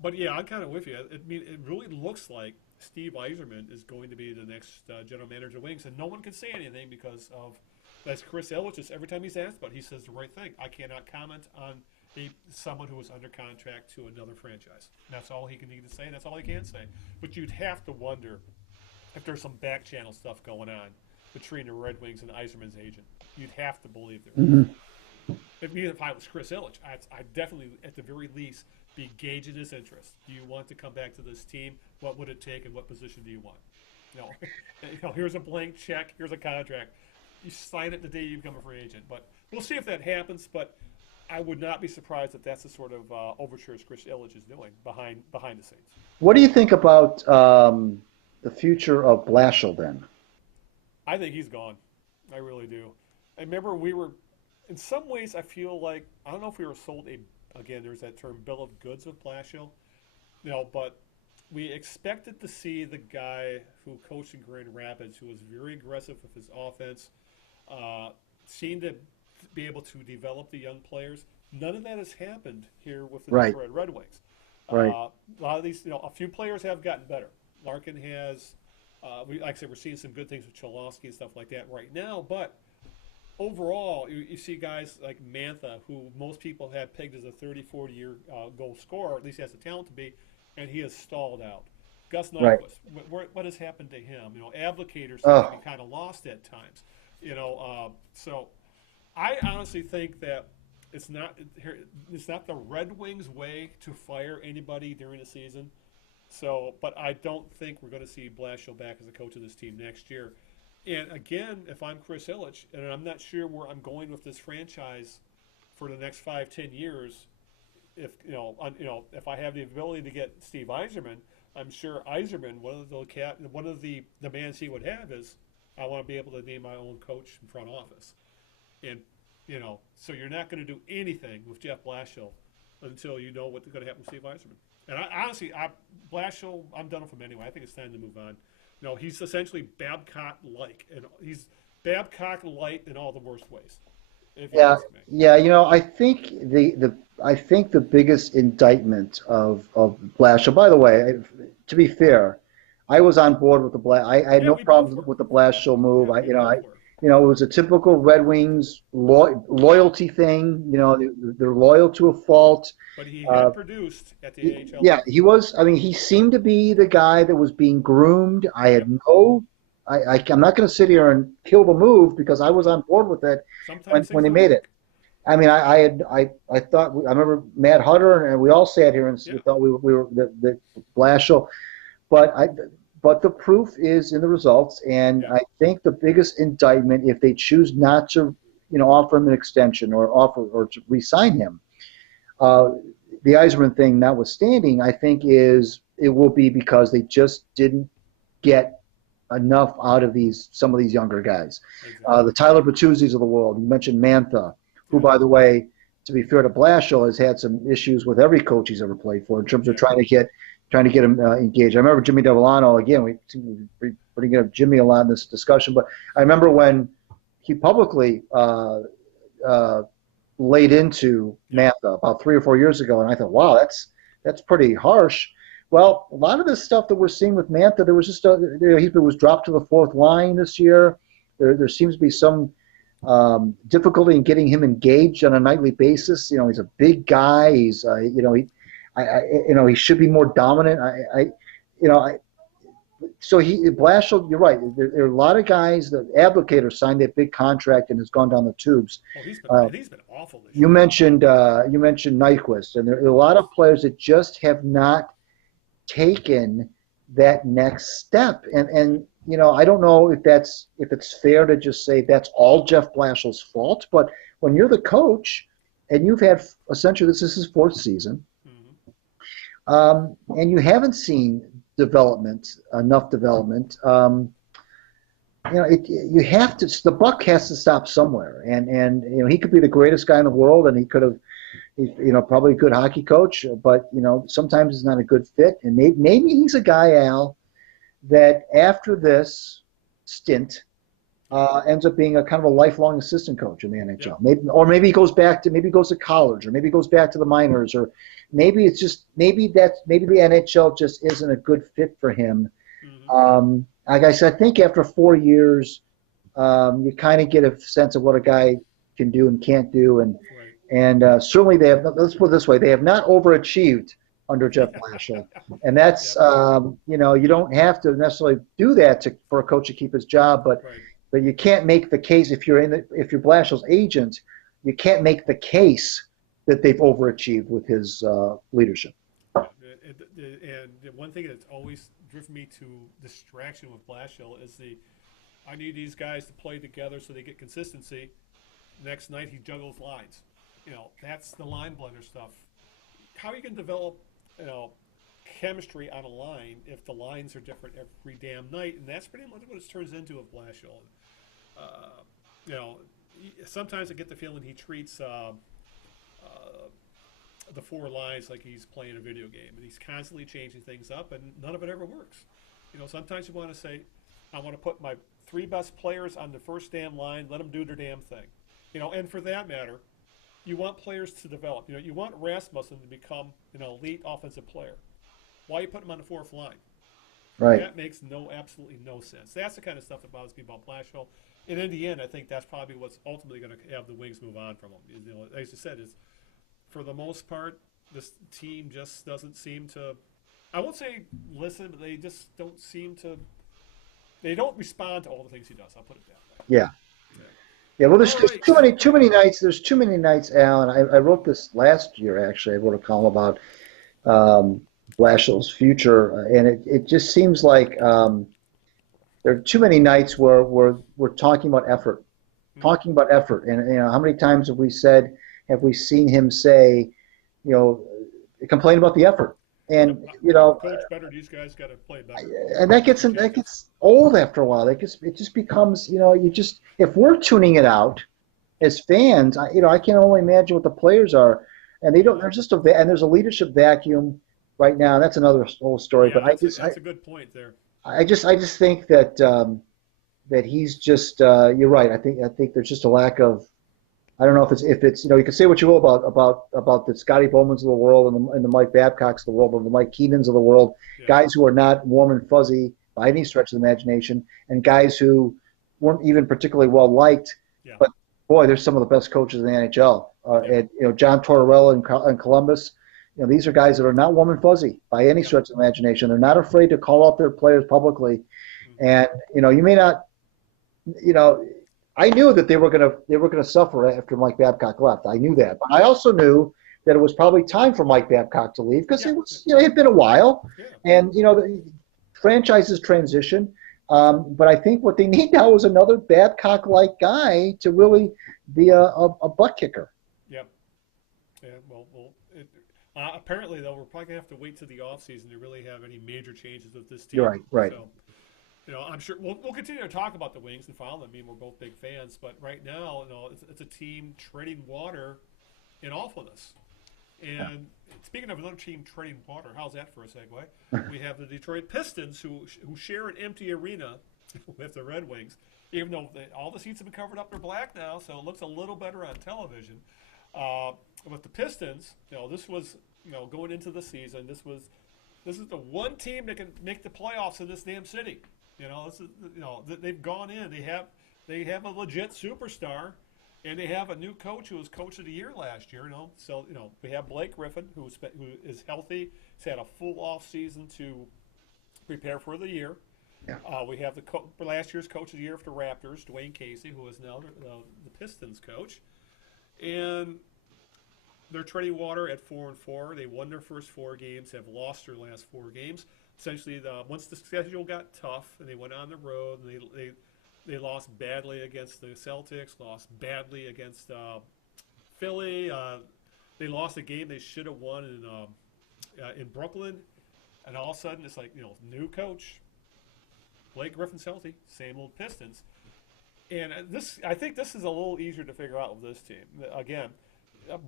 but yeah, I'm kind of with you. It really looks like Steve Yzerman is going to be the next general manager of Wings, and no one can say anything because of, as Chris Ellis, every time he's asked about it, he says the right thing. I cannot comment on someone who is under contract to another franchise. That's all he can need to say, and that's all he can say. But you'd have to wonder if there's some back channel stuff going on between the Red Wings and Yzerman's agent. You'd have to believe there is. Mm-hmm. If I was Chris Ilitch, I'd definitely, at the very least, be gauging his interest. Do you want to come back to this team? What would it take, and what position do you want? Here's a blank check. Here's a contract. You sign it the day you become a free agent. But we'll see if that happens. But I would not be surprised if that's the sort of overtures Chris Ilitch is doing behind the scenes. What do you think about the future of Blashill then? I think he's gone. I really do. I remember we were, in some ways, I feel like, I don't know if we were sold again, there's that term, bill of goods with Blashill. But we expected to see the guy who coached in Grand Rapids, who was very aggressive with his offense, seemed to be able to develop the young players. None of that has happened here with the Detroit Red Wings. Right. A lot of these, a few players have gotten better. Larkin has, like I said, we're seeing some good things with Cholowski and stuff like that right now, but overall, you see guys like Mantha, who most people have pegged as a 30, 40-year goal scorer, at least he has the talent to be, and he has stalled out. Gus Nyquist, what has happened to him? Abdelkader seems to be kind of lost at times. So I honestly think that it's not the Red Wings' way to fire anybody during the season. So, but I don't think we're going to see Blashill back as a coach of this team next year. And again, if I'm Chris Ilitch, and I'm not sure where I'm going with this franchise for the next 5-10 years, if I have the ability to get Steve Yzerman, I'm sure Yzerman, one of the demands he would have is, I want to be able to name my own coach in front office. And so you're not going to do anything with Jeff Blashill until you know what's going to happen with Steve Yzerman. And honestly, Blashill, I'm done with him anyway. I think it's time to move on. No, he's essentially Babcock-like, and he's Babcock-like in all the worst ways. Yeah, yeah. I think the biggest indictment of Blashill. By the way, to be fair, I was on board with the I had no problems with the Blashill move. It was a typical Red Wings loyalty thing. They're loyal to a fault. But he had produced at the AHL. Yeah, he was. I mean, he seemed to be the guy that was being groomed. I had no. I'm not going to sit here and kill the move because I was on board with it when they made it. I mean, I thought I remember Matt Hutter and we all sat here and we thought we were the Blashill, but the proof is in the results, and I think the biggest indictment, if they choose not to, offer him an extension or to re-sign him, the Yzerman thing notwithstanding, I think it will be because they just didn't get enough out of some of these younger guys. Exactly. The Tyler Bertuzzis of the world. You mentioned Mantha, who, by the way, to be fair to Blashill, has had some issues with every coach he's ever played for in terms of trying to get him engaged. I remember Jimmy Devellano, again, we bring up Jimmy a lot in this discussion, but I remember when he publicly laid into Mantha about 3 or 4 years ago, and I thought, wow, that's pretty harsh. Well, a lot of this stuff that we're seeing with Mantha, there was just he was dropped to the fourth line this year. There seems to be some difficulty in getting him engaged on a nightly basis. He's a big guy. He's he should be more dominant. Blashill, you're right. There are a lot of guys that Abdelkader signed that big contract and has gone down the tubes. Oh, he's been awful this year. You mentioned Nyquist, and there are a lot of players that just have not taken that next step. And I don't know if it's fair to just say that's all Jeff Blashill's fault, but when you're the coach and you've had essentially this is his fourth season, and you haven't seen enough development, you have to. The buck has to stop somewhere, and he could be the greatest guy in the world, and he could have. He's probably a good hockey coach, but sometimes it's not a good fit. And maybe he's a guy, Al, that after this stint ends up being a kind of a lifelong assistant coach in the NHL. Yeah. Maybe he goes to college, or maybe he goes back to the minors, or maybe the NHL just isn't a good fit for him. Mm-hmm. Like I said, I think after 4 years, you kind of get a sense of what a guy can do and can't do, and certainly they have. Let's put it this way: they have not overachieved under Jeff Blashill, and that's you don't have to necessarily do that for a coach to keep his job, but you can't make the case if you're Blashill's agent, you can't make the case that they've overachieved with his leadership. And one thing that's always driven me to distraction with Blashill is I need these guys to play together so they get consistency. Next night he juggles lines. That's the line blender stuff. How you can develop, chemistry on a line if the lines are different every damn night, and that's pretty much what it turns into with Blashill. Sometimes I get the feeling he treats the four lines like he's playing a video game, and he's constantly changing things up, and none of it ever works. Sometimes you want to say, I want to put my 3 best players on the first damn line, let them do their damn thing. And for that matter, you want players to develop. You want Rasmussen to become an elite offensive player. Why you put him on the fourth line? Right. That makes absolutely no sense. That's the kind of stuff that bothers me about Blashill. And in the end, I think that's probably what's ultimately going to have the Wings move on from him. As you said, is for the most part, this team just doesn't seem to. I won't say listen, but they just don't seem to. They don't respond to all the things he does. I'll put it that way. Yeah. Yeah, well, there's too many nights. There's too many nights, Alan. I wrote this last year, actually. I wrote a column about Blashill's future, and it just seems like there are too many nights where we're talking about effort, and how many times have we seen him say, complain about the effort, and coach better. These guys got to play better, and that gets old after a while. It just becomes if we're tuning it out as fans, I can only imagine what the players are. and they don't. There's just and there's a leadership vacuum right now. That's another whole story. Yeah, But that's a good point there. I just think that that he's just. You're right. I think there's just a lack of. I don't know if it's you can say what you will about the Scotty Bowmans of the world and the Mike Babcocks of the world and the Mike Keenans of the world, Yeah. guys who are not warm and fuzzy by any stretch of the imagination, and guys who weren't even particularly well liked. Yeah. But boy, they're some of the best coaches in the NHL. And John Tortorella in Columbus. These are guys that are not warm and fuzzy by any stretch of the imagination. They're not afraid to call out their players publicly, and you may not. I knew that they were gonna suffer after Mike Babcock left. I knew that, but I also knew that it was probably time for Mike Babcock to leave because it had been a while, and the franchises transition. But I think what they need now is another Babcock-like guy to really be a butt kicker. Yep. Yeah. Well. Apparently, though, we're probably gonna have to wait till the offseason to really have any major changes with this team. You're right. So, I'm sure we'll continue to talk about the Wings and follow them. I mean, we're both big fans, but right now, it's a team treading water in awfulness. And speaking of another team treading water, how's that for a segue? We have the Detroit Pistons, who share an empty arena with the Red Wings, even though all the seats have been covered up. They're black now, so it looks a little better on television. With the Pistons, this was going into the season. This is the one team that can make the playoffs in this damn city. This is they've gone in. They have a legit superstar, and they have a new coach who was coach of the year last year. So we have Blake Griffin who is healthy. He's had a full off season to prepare for the year. Yeah. We have the last year's coach of the year for the Raptors, Dwayne Casey, who is now the Pistons coach, and they're treading water at 4-4. They won their first 4 games, have lost their last 4 games. Essentially, once the schedule got tough and they went on the road, and they lost badly against the Celtics, lost badly against Philly. They lost a game they should have won in Brooklyn, and all of a sudden it's like new coach, Blake Griffin's healthy, same old Pistons, and I think this is a little easier to figure out with this team. Again,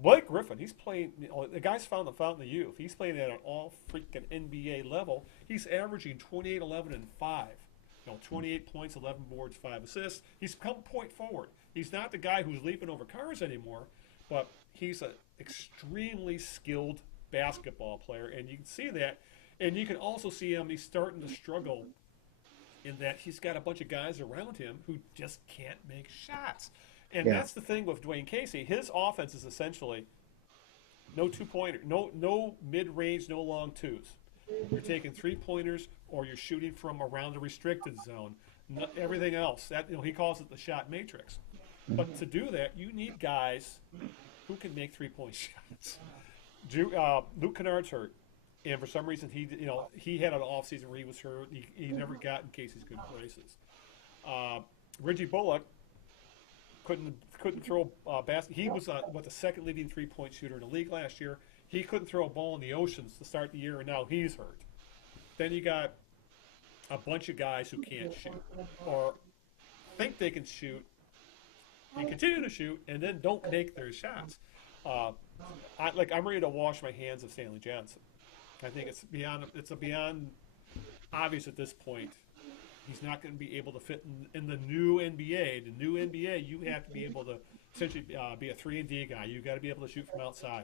Blake Griffin, he's playing. The guy's found the fountain of youth. He's playing at an all freaking NBA level. He's averaging 28, 11, and 5. 28 points, 11 boards, 5 assists. He's come point forward. He's not the guy who's leaping over cars anymore, but he's an extremely skilled basketball player, and you can see that. And you can also see him. He's starting to struggle in that he's got a bunch of guys around him who just can't make shots. And that's the thing with Dwayne Casey. His offense is essentially no two-pointer, no mid-range, no long twos. You're taking 3-pointers or you're shooting from around the restricted zone. Everything else, he calls it the shot matrix. But to do that, you need guys who can make 3-point shots. Luke Kennard's hurt, and for some reason he had an off season where he was hurt. He never got in Casey's good graces. Reggie Bullock couldn't throw a basket. He was the second leading 3-point shooter in the league last year. He couldn't throw a ball in the oceans to start the year, and now he's hurt. Then you got a bunch of guys who can't shoot or think they can shoot and continue to shoot and then don't make their shots. I'm ready to wash my hands of Stanley Johnson. I think it's beyond obvious at this point. He's not going to be able to fit in the new NBA. The new NBA, you have to be able to essentially be a 3-and-D guy. You've got to be able to shoot from outside.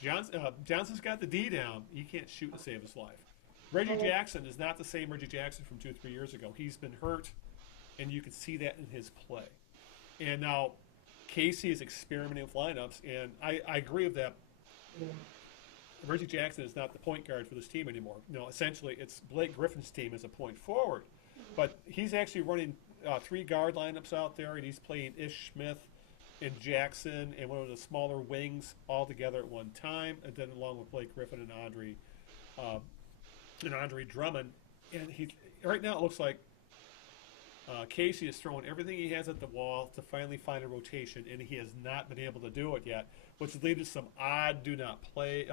Johnson's got the D down. He can't shoot to save his life. Reggie Jackson is not the same Reggie Jackson from 2-3 years ago. He's been hurt, and you can see that in his play. And now Casey is experimenting with lineups, and I agree with that. Reggie Jackson is not the point guard for this team anymore. Essentially, it's Blake Griffin's team as a point forward. But he's actually running 3 guard lineups out there, and he's playing Ish Smith and Jackson and one of the smaller wings all together at one time, and then along with Blake Griffin and Andre Drummond. And right now it looks like Casey is throwing everything he has at the wall to finally find a rotation, and he has not been able to do it yet, which leads to some odd do not play.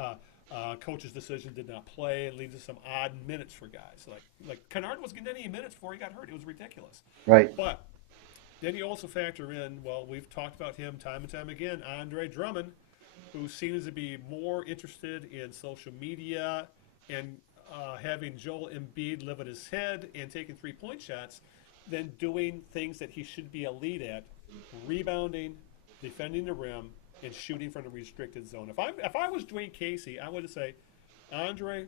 Coach's decision did not play, and leads to some odd minutes for guys. Like Kennard wasn't getting any minutes before he got hurt. It was ridiculous. Right. But then you also factor in, we've talked about him time and time again, Andre Drummond, who seems to be more interested in social media and having Joel Embiid live in his head and taking three-point shots than doing things that he should be elite at, rebounding, defending the rim, and shooting from the restricted zone. If I was Dwayne Casey, I would say, Andre,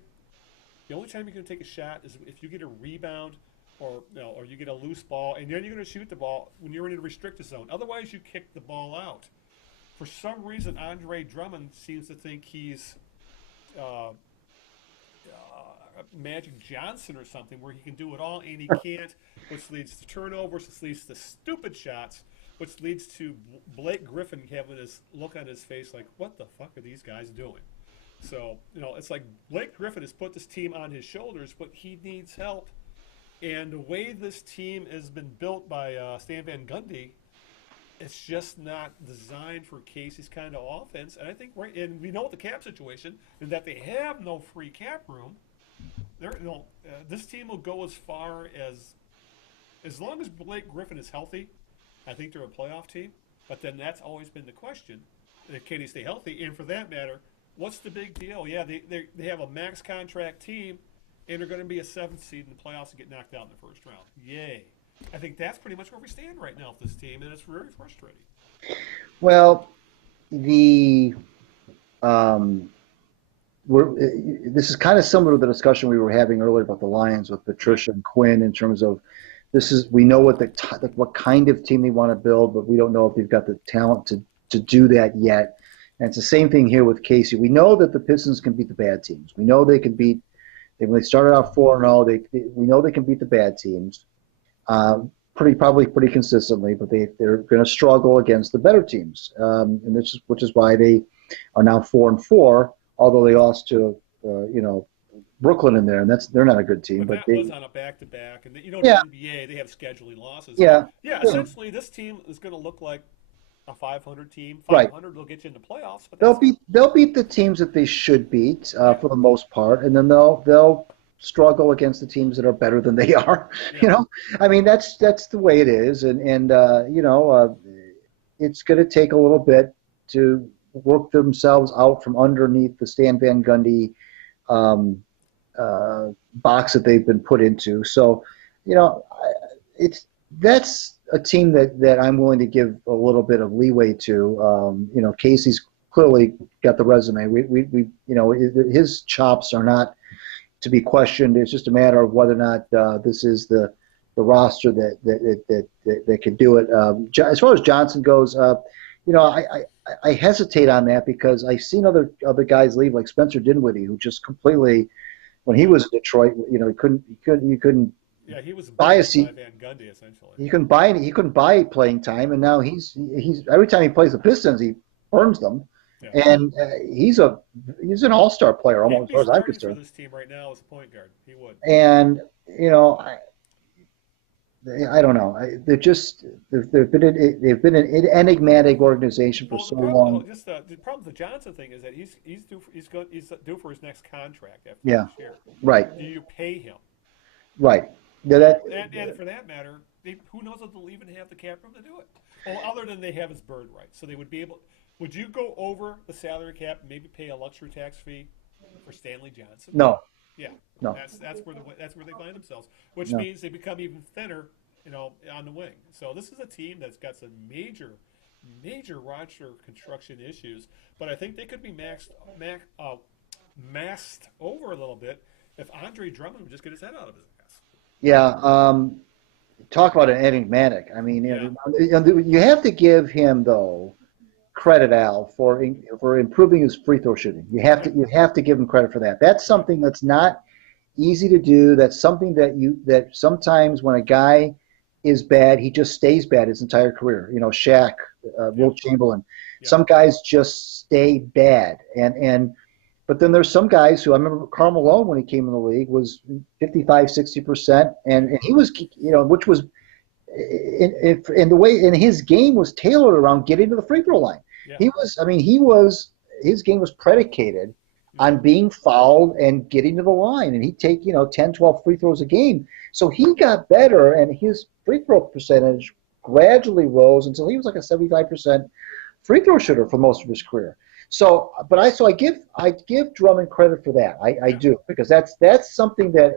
the only time you're going to take a shot is if you get a rebound or you get a loose ball, and then you're going to shoot the ball when you're in a restricted zone. Otherwise, you kick the ball out. For some reason, Andre Drummond seems to think he's Magic Johnson or something, where he can do it all and he can't, which leads to turnovers, which leads to stupid shots, which leads to Blake Griffin having this look on his face like, what the fuck are these guys doing? So, it's like Blake Griffin has put this team on his shoulders, but he needs help. And the way this team has been built by Stan Van Gundy, it's just not designed for Casey's kind of offense. And I think and we know the cap situation is that they have no free cap room. This team will go as far as long as Blake Griffin is healthy. I think they're a playoff team. But then that's always been the question: can he stay healthy? And for that matter, what's the big deal? Yeah, they have a max contract team, and they're going to be a 7th seed in the playoffs and get knocked out in the first round. Yay. I think that's pretty much where we stand right now with this team, and it's very frustrating. Well, this is kind of similar to the discussion we were having earlier about the Lions with Patricia and Quinn in terms of we know what kind of team they want to build, but we don't know if they've got the talent to do that yet. And it's the same thing here with Casey. We know that the Pistons can beat the bad teams. We know they can beat. When they started out 4-0, we know they can beat the bad teams, probably pretty consistently. But they're going to struggle against the better teams, which is why they are now 4-4. Although they lost to Brooklyn in there, and they're not a good team. But that was on a back-to-back, and yeah. The NBA, they have scheduling losses. Yeah. Essentially, this team is going to look like a 500 team. 500 will get you in the playoffs. But they'll beat the teams that they should beat for the most part, and then they'll struggle against the teams that are better than they are. Yeah. I mean that's the way it is, and it's going to take a little bit to work themselves out from underneath the Stan Van Gundy box that they've been put into. So, that's a team that I'm willing to give a little bit of leeway to. Casey's clearly got the resume. His chops are not to be questioned. It's just a matter of whether or not this is the roster that can do it. As far as Johnson goes, I hesitate on that because I've seen other guys leave, like Spencer Dinwiddie, who just completely, when he was in Detroit, you couldn't. Yeah, he was buy a seat. By Van Gundy essentially. He couldn't buy playing time, and now he's every time he plays the Pistons, he earns them, and he's an all-star player almost, as far as I'm concerned. For this team right now as a point guard, he would. And I don't know. They've been an enigmatic organization for so long. The problem with the Johnson thing is that he's due for his next contract after this year. Right. Do you pay him? Right. And for that matter, who knows if they'll even have the cap room to do it? Well, other than they have his bird rights, so they would be able. Would you go over the salary cap and maybe pay a luxury tax fee for Stanley Johnson? No. Yeah. No. That's where they find themselves, which means they become even thinner, on the wing. So this is a team that's got some major roster construction issues, but I think they could be masked over a little bit if Andre Drummond would just get his head out of his ass. Yeah. Talk about an enigmatic. I mean, you have to give him though credit, Al, for improving his free throw shooting. You have to give him credit for that. That's something that's not easy to do. That's something that sometimes when a guy is bad, he just stays bad his entire career. Shaq, Wilt Chamberlain. Yeah. Some guys just stay bad, but then there's some guys who I remember Karl Malone when he came in the league was 55-60%, and he was which was in the way in his game was tailored around getting to the free throw line. Yeah. His game was predicated on being fouled and getting to the line, and he'd take 10, 12 free throws a game. So he got better, and his free throw percentage gradually rose until he was like a 75% free throw shooter for most of his career. I give Drummond credit for that. I do, because that's something that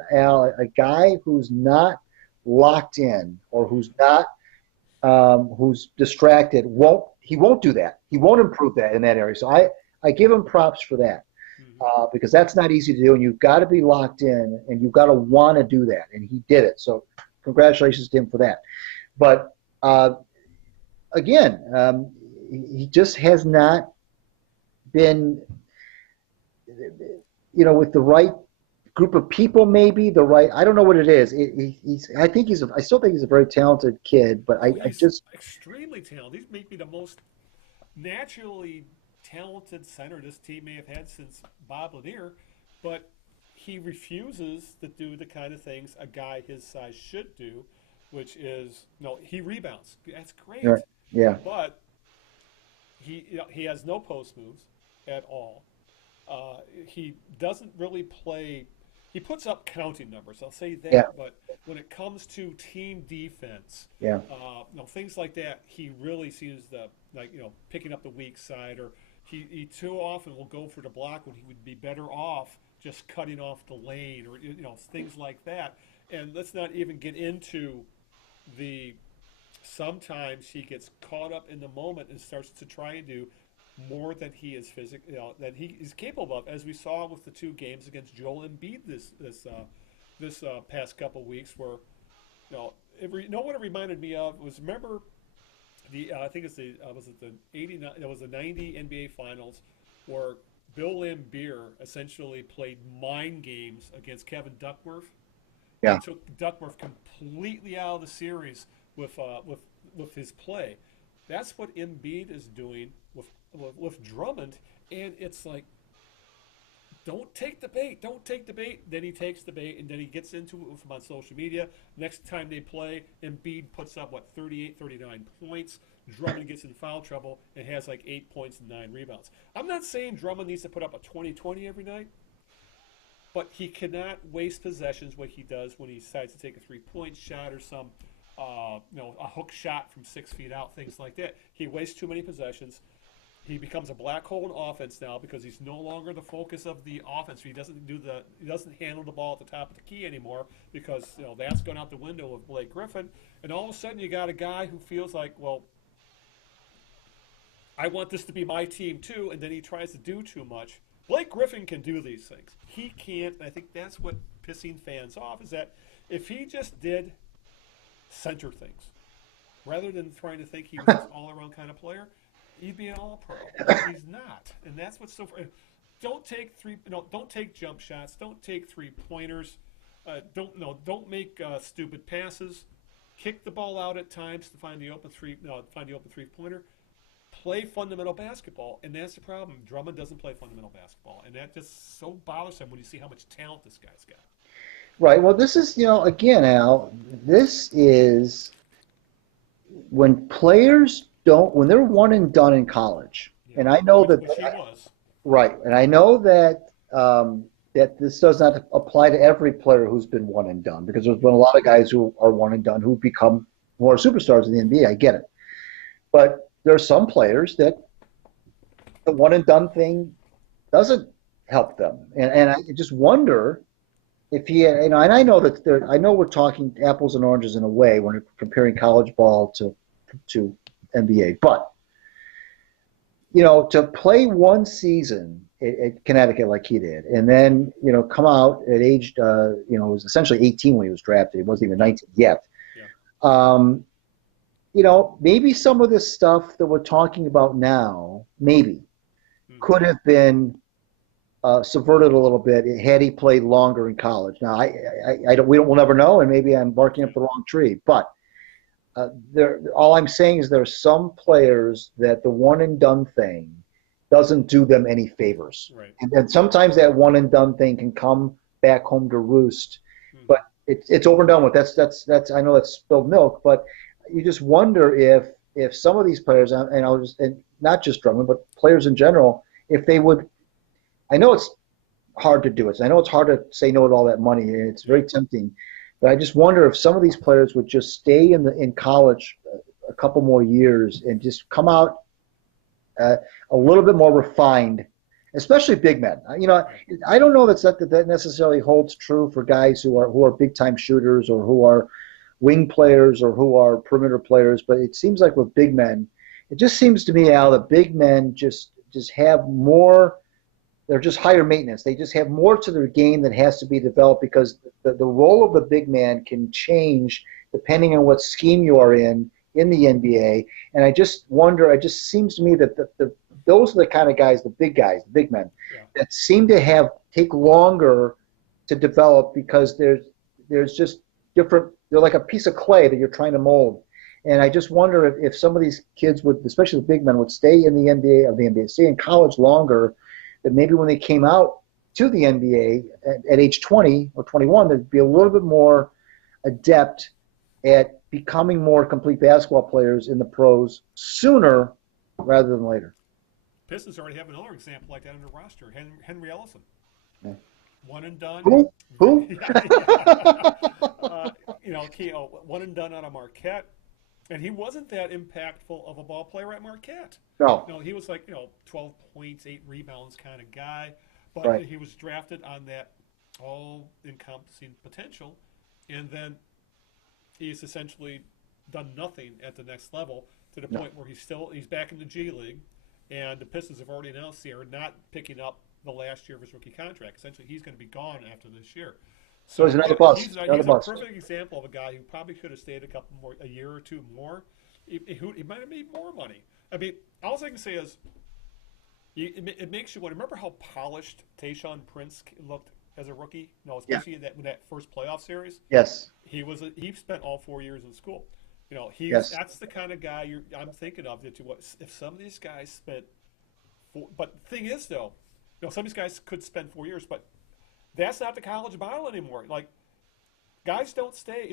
a guy who's not locked in, or who's distracted, won't do that. He won't improve that in that area. So I give him props for that, because that's not easy to do, and you've got to be locked in, and you've got to want to do that, and he did it. So congratulations to him for that. But again, he just has not been, with the right group of people, maybe I don't know what it is. I still think he's a very talented kid, but He's just extremely talented. He's maybe the most naturally talented center this team may have had since Bob Lanier, but he refuses to do the kind of things a guy his size should do, which is, he rebounds. That's great. yeah. But he has no post moves at all. He doesn't really play. He puts up counting numbers, I'll say that. Yeah. But when it comes to team defense, Yeah. Things like that, he really seems to, picking up the weak side, or he too often will go for the block when he would be better off just cutting off the lane, or things like that. And let's not even get into sometimes he gets caught up in the moment and starts to try and do more than he is than he is capable of, as we saw with the two games against Joel Embiid this past couple weeks, where what it reminded me of was, remember I think it's was it the 89? It was the 90 NBA Finals, where Bill Laimbeer essentially played mind games against Kevin Duckworth. Yeah. He took Duckworth completely out of the series with his play. That's what Embiid is doing with Drummond, and it's like, don't take the bait. Then he takes the bait, and then he gets into it with him on social media. Next time they play, Embiid puts up 38, 39 points. Drummond gets in foul trouble and has 8 points and 9 rebounds. I'm not saying Drummond needs to put up a 20-20 every night, but he cannot waste possessions like he does when he decides to take a three-point shot, or some a hook shot from 6 feet out, things like that. He wastes too many possessions. He becomes a black hole in offense now, because he's no longer the focus of the offense. He doesn't handle the ball at the top of the key anymore, because that's gone out the window with Blake Griffin. And all of a sudden you got a guy who feels like, well, I want this to be my team too, and then he tries to do too much. Blake Griffin can do these things. He can't, and I think that's what pissing fans off, is that if he just did center things, rather than trying to think he was an all-around kind of player, he'd be an all-pro. He's not, and that's what's so. Don't take jump shots. Don't take three-pointers. Don't make stupid passes. Kick the ball out at times to find the open three-pointer. Play fundamental basketball, and that's the problem. Drummond doesn't play fundamental basketball, and that just so bothers him when you see how much talent this guy's got. Right. Well, this is, again, Al, this is when players when they're one and done in college, and I know which he was. Right, and I know that that this does not apply to every player who's been one and done, because there's been a lot of guys who are one and done who've become more superstars in the NBA. I get it, but there are some players that the one and done thing doesn't help them, and I just wonder if and I know that I know we're talking apples and oranges in a way when we're comparing college ball to NBA, but to play one season at Connecticut like he did, and then come out at age it was essentially 18 when he was drafted. He wasn't even 19 yet. Yeah. Maybe some of this stuff that we're talking about now could have been subverted a little bit had he played longer in college. Now we'll never know, and maybe I'm barking up the wrong tree, but all I'm saying is there are some players that the one and done thing doesn't do them any favors. Right. And sometimes that one and done thing can come back home to roost, but it's over and done with. That's I know that's spilled milk, but you just wonder if some of these players, and not just Drummond, but players in general, if they would. I know it's hard to do it. I know it's hard to say no to all that money, and it's very tempting. But I just wonder if some of these players would just stay in college a couple more years and just come out. a little bit more refined, especially big men. I don't know that necessarily holds true for guys who are big time shooters or who are wing players or who are perimeter players, but it seems like with big men, it just seems to me, Al, that big men just have more. They're just higher maintenance. They just have more to their game that has to be developed because the role of the big man can change depending on what scheme you are in the NBA. And I just wonder, it just seems to me that those are the kind of guys, the big men, that seem to take longer to develop because there's just different, they're like a piece of clay that you're trying to mold. And I just wonder if some of these kids would, especially the big men, would stay in the NBA, stay in college longer, that maybe when they came out to the NBA at age 20 or 21, they'd be a little bit more adept at becoming more complete basketball players in the pros sooner rather than later. Pistons already have another example like that on their roster, Henry Ellison. Yeah. One and done. Who? One and done out of Marquette. And he wasn't that impactful of a ball player at Marquette. No. He was like, 12 points, 8 rebounds kind of guy. But he was drafted on that all-encompassing potential. And then he's essentially done nothing at the next level to the point where he's back in the G League. And the Pistons have already announced they are not picking up the last year of his rookie contract. Essentially, he's going to be gone after this year. So he's another bust. He's a perfect example of a guy who probably could have stayed a year or two more. He might have made more money. I mean, all I can say is, it makes you wonder. Remember how polished Tayshaun Prince looked as a rookie? Especially in that first playoff series. Yes. He spent all 4 years in school. That's the kind of guy I'm thinking of. If some of these guys spent, but the thing is though, some of these guys could spend 4 years, but that's not the college model anymore. Like, guys don't stay.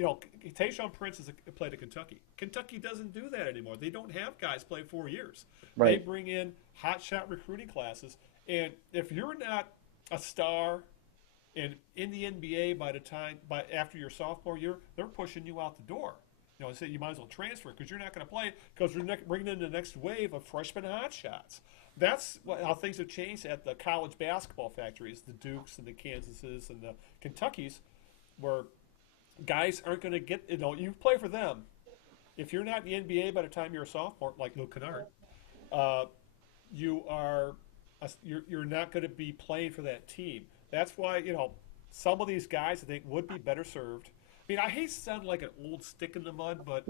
Tayshaun Prince played at Kentucky. Kentucky doesn't do that anymore. They don't have guys play 4 years. Right. They bring in hot shot recruiting classes, and if you're not a star in the NBA by after your sophomore year, they're pushing you out the door. Say you might as well transfer because you're not going to play because you're bringing in the next wave of freshman hot shots. That's how things have changed at the college basketball factories, the Dukes and the Kansases and the Kentuckys, where guys aren't going to get, you play for them. If you're not in the NBA by the time you're a sophomore, like Luke Kennard, you're not going to be playing for that team. That's why, some of these guys I think would be better served. I mean, I hate to sound like an old stick in the mud, but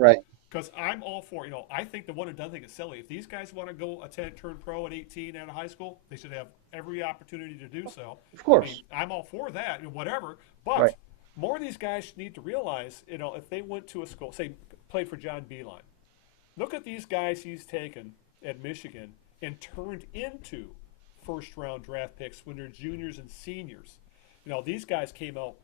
because I'm all for, I think the one and done thing is silly. If these guys want to go turn pro at 18 out of high school, they should have every opportunity to do so. Of course. I mean, I'm all for that, whatever. But more of these guys need to realize, if they went to a school, say, played for John Beilein, look at these guys he's taken at Michigan and turned into first-round draft picks when they're juniors and seniors. These guys came out.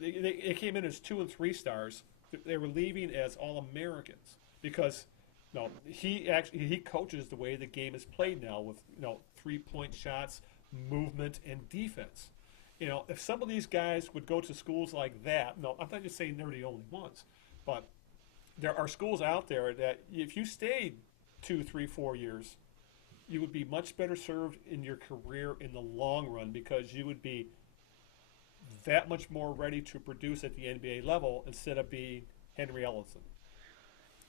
They came in as 2 and 3 stars. They were leaving as All-Americans because he coaches the way the game is played now with 3-point shots, movement, and defense. If some of these guys would go to schools like that, I'm not just saying they're the only ones, but there are schools out there that if you stayed 2, 3, 4 years, you would be much better served in your career in the long run because you would be that much more ready to produce at the NBA level instead of being Henry Ellison.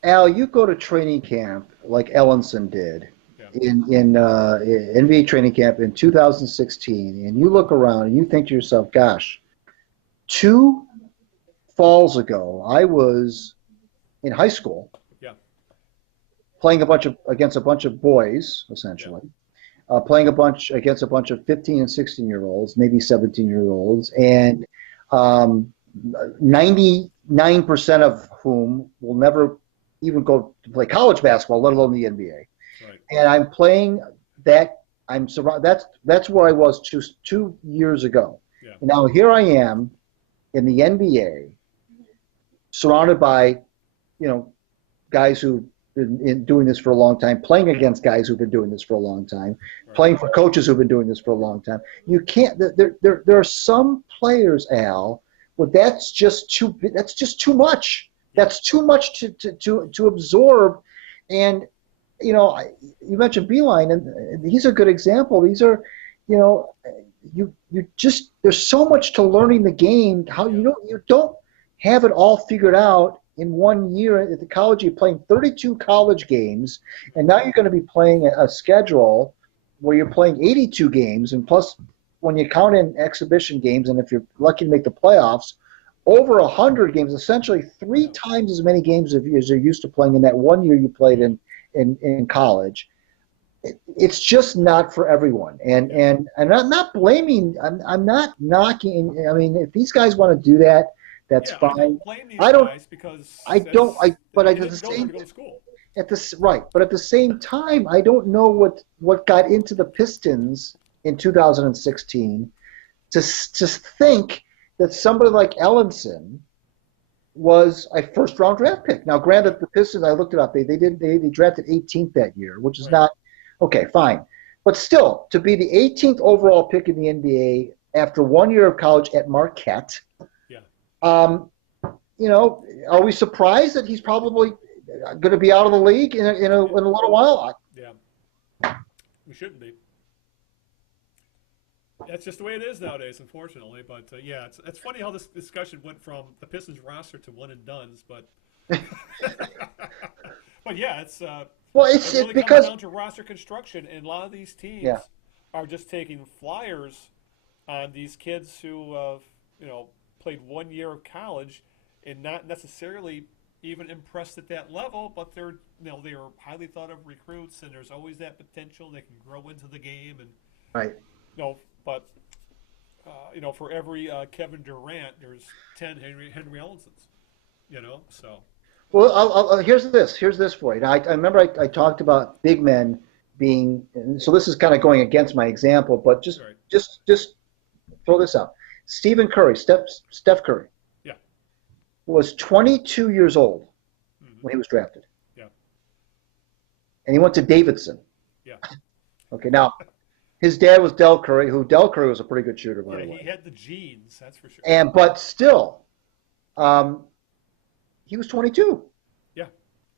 Al, you go to training camp like Ellison did in NBA training camp in 2016, and you look around and you think to yourself, gosh, 2 falls ago, I was in high school playing against a bunch of boys, essentially. Playing against a bunch of 15 and 16-year-olds, maybe 17-year-olds, and 99% of whom will never even go to play college basketball, let alone the NBA. Right. And I'm playing that. That's where I was 2 years ago. Yeah. And now here I am in the NBA, surrounded by, guys who been doing this for a long time, playing against guys who've been doing this for a long time, playing for coaches who've been doing this for a long time. You can't. There are some players, Al, but that's just too much. That's too much to absorb, and you mentioned Beeline, and he's a good example. These are, you know, you just there's so much to learning the game. How you don't have it all figured out in 1 year at the college. You're playing 32 college games, and now you're going to be playing a schedule where you're playing 82 games, and plus when you count in exhibition games, and if you're lucky to make the playoffs, over 100 games, essentially three times as many games as you're used to playing in that 1 year you played in college. It's just not for everyone, and I'm not blaming. I'm not knocking. I mean, if these guys want to do that, that's fine. I don't blame these guys because But they at the didn't know where same to go to school. right. But at the same time, I don't know what got into the Pistons in 2016 to think that somebody like Ellenson was a first-round draft pick. Now, granted, the Pistons, I looked it up. They drafted 18th that year, which is not okay. Fine, but still, to be the 18th overall pick in the NBA after 1 year of college at Marquette, are we surprised that he's probably going to be out of the league in a little while? Yeah, we shouldn't be. That's just the way it is nowadays, unfortunately. But it's funny how this discussion went from the Pistons roster to one and dones. But but yeah, it's it really comes down to roster construction, and a lot of these teams are just taking flyers on these kids who played 1 year of college and not necessarily even impressed at that level, but they're highly thought of recruits, and there's always that potential they can grow into the game, and but for every Kevin Durant, there's 10 Henry Ellensons, so. Well, here's this for you. Now, I remember I talked about big men being, and so this is kind of going against my example, but just throw this out. Stephen Curry, Steph Curry, was 22 years old when he was drafted. Yeah. And he went to Davidson. Yeah. Okay, now his dad was Del Curry, Del Curry was a pretty good shooter, by the way. He had the genes, that's for sure. But still, he was 22. Yeah.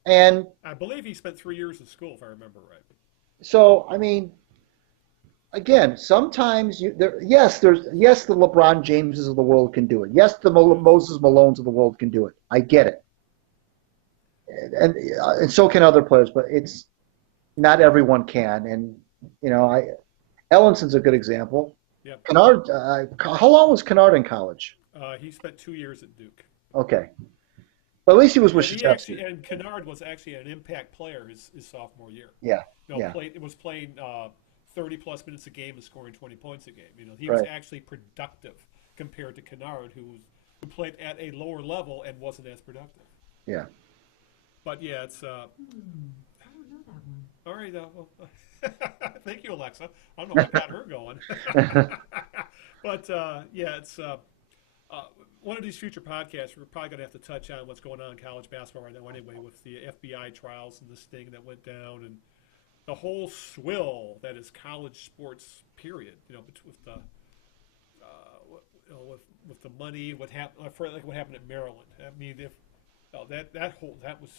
And I believe he spent 3 years in school, if I remember right. So, I mean, again, sometimes the LeBron Jameses of the world can do it. Yes, the Moses Malones of the world can do it. I get it, and so can other players. But it's not everyone can. And Ellenson's a good example. Yep. Kennard, how long was Kennard in college? He spent 2 years at Duke. Okay, but at least he was with Krzyzewski. And Kennard was actually an impact player his sophomore year. Yeah. Was playing 30-plus minutes a game and scoring 20 points a game. He was actually productive compared to Kennard, who played at a lower level and wasn't as productive. Yeah. But yeah, it's. I don't know that one. All right, well, thank you, Alexa. I don't know what got her going. But it's one of these future podcasts. We're probably going to have to touch on what's going on in college basketball right now, anyway, with the FBI trials and this thing that went down and the whole swill that is college sports. Period. With the with the money, what happened? What happened at Maryland? I mean, if that was.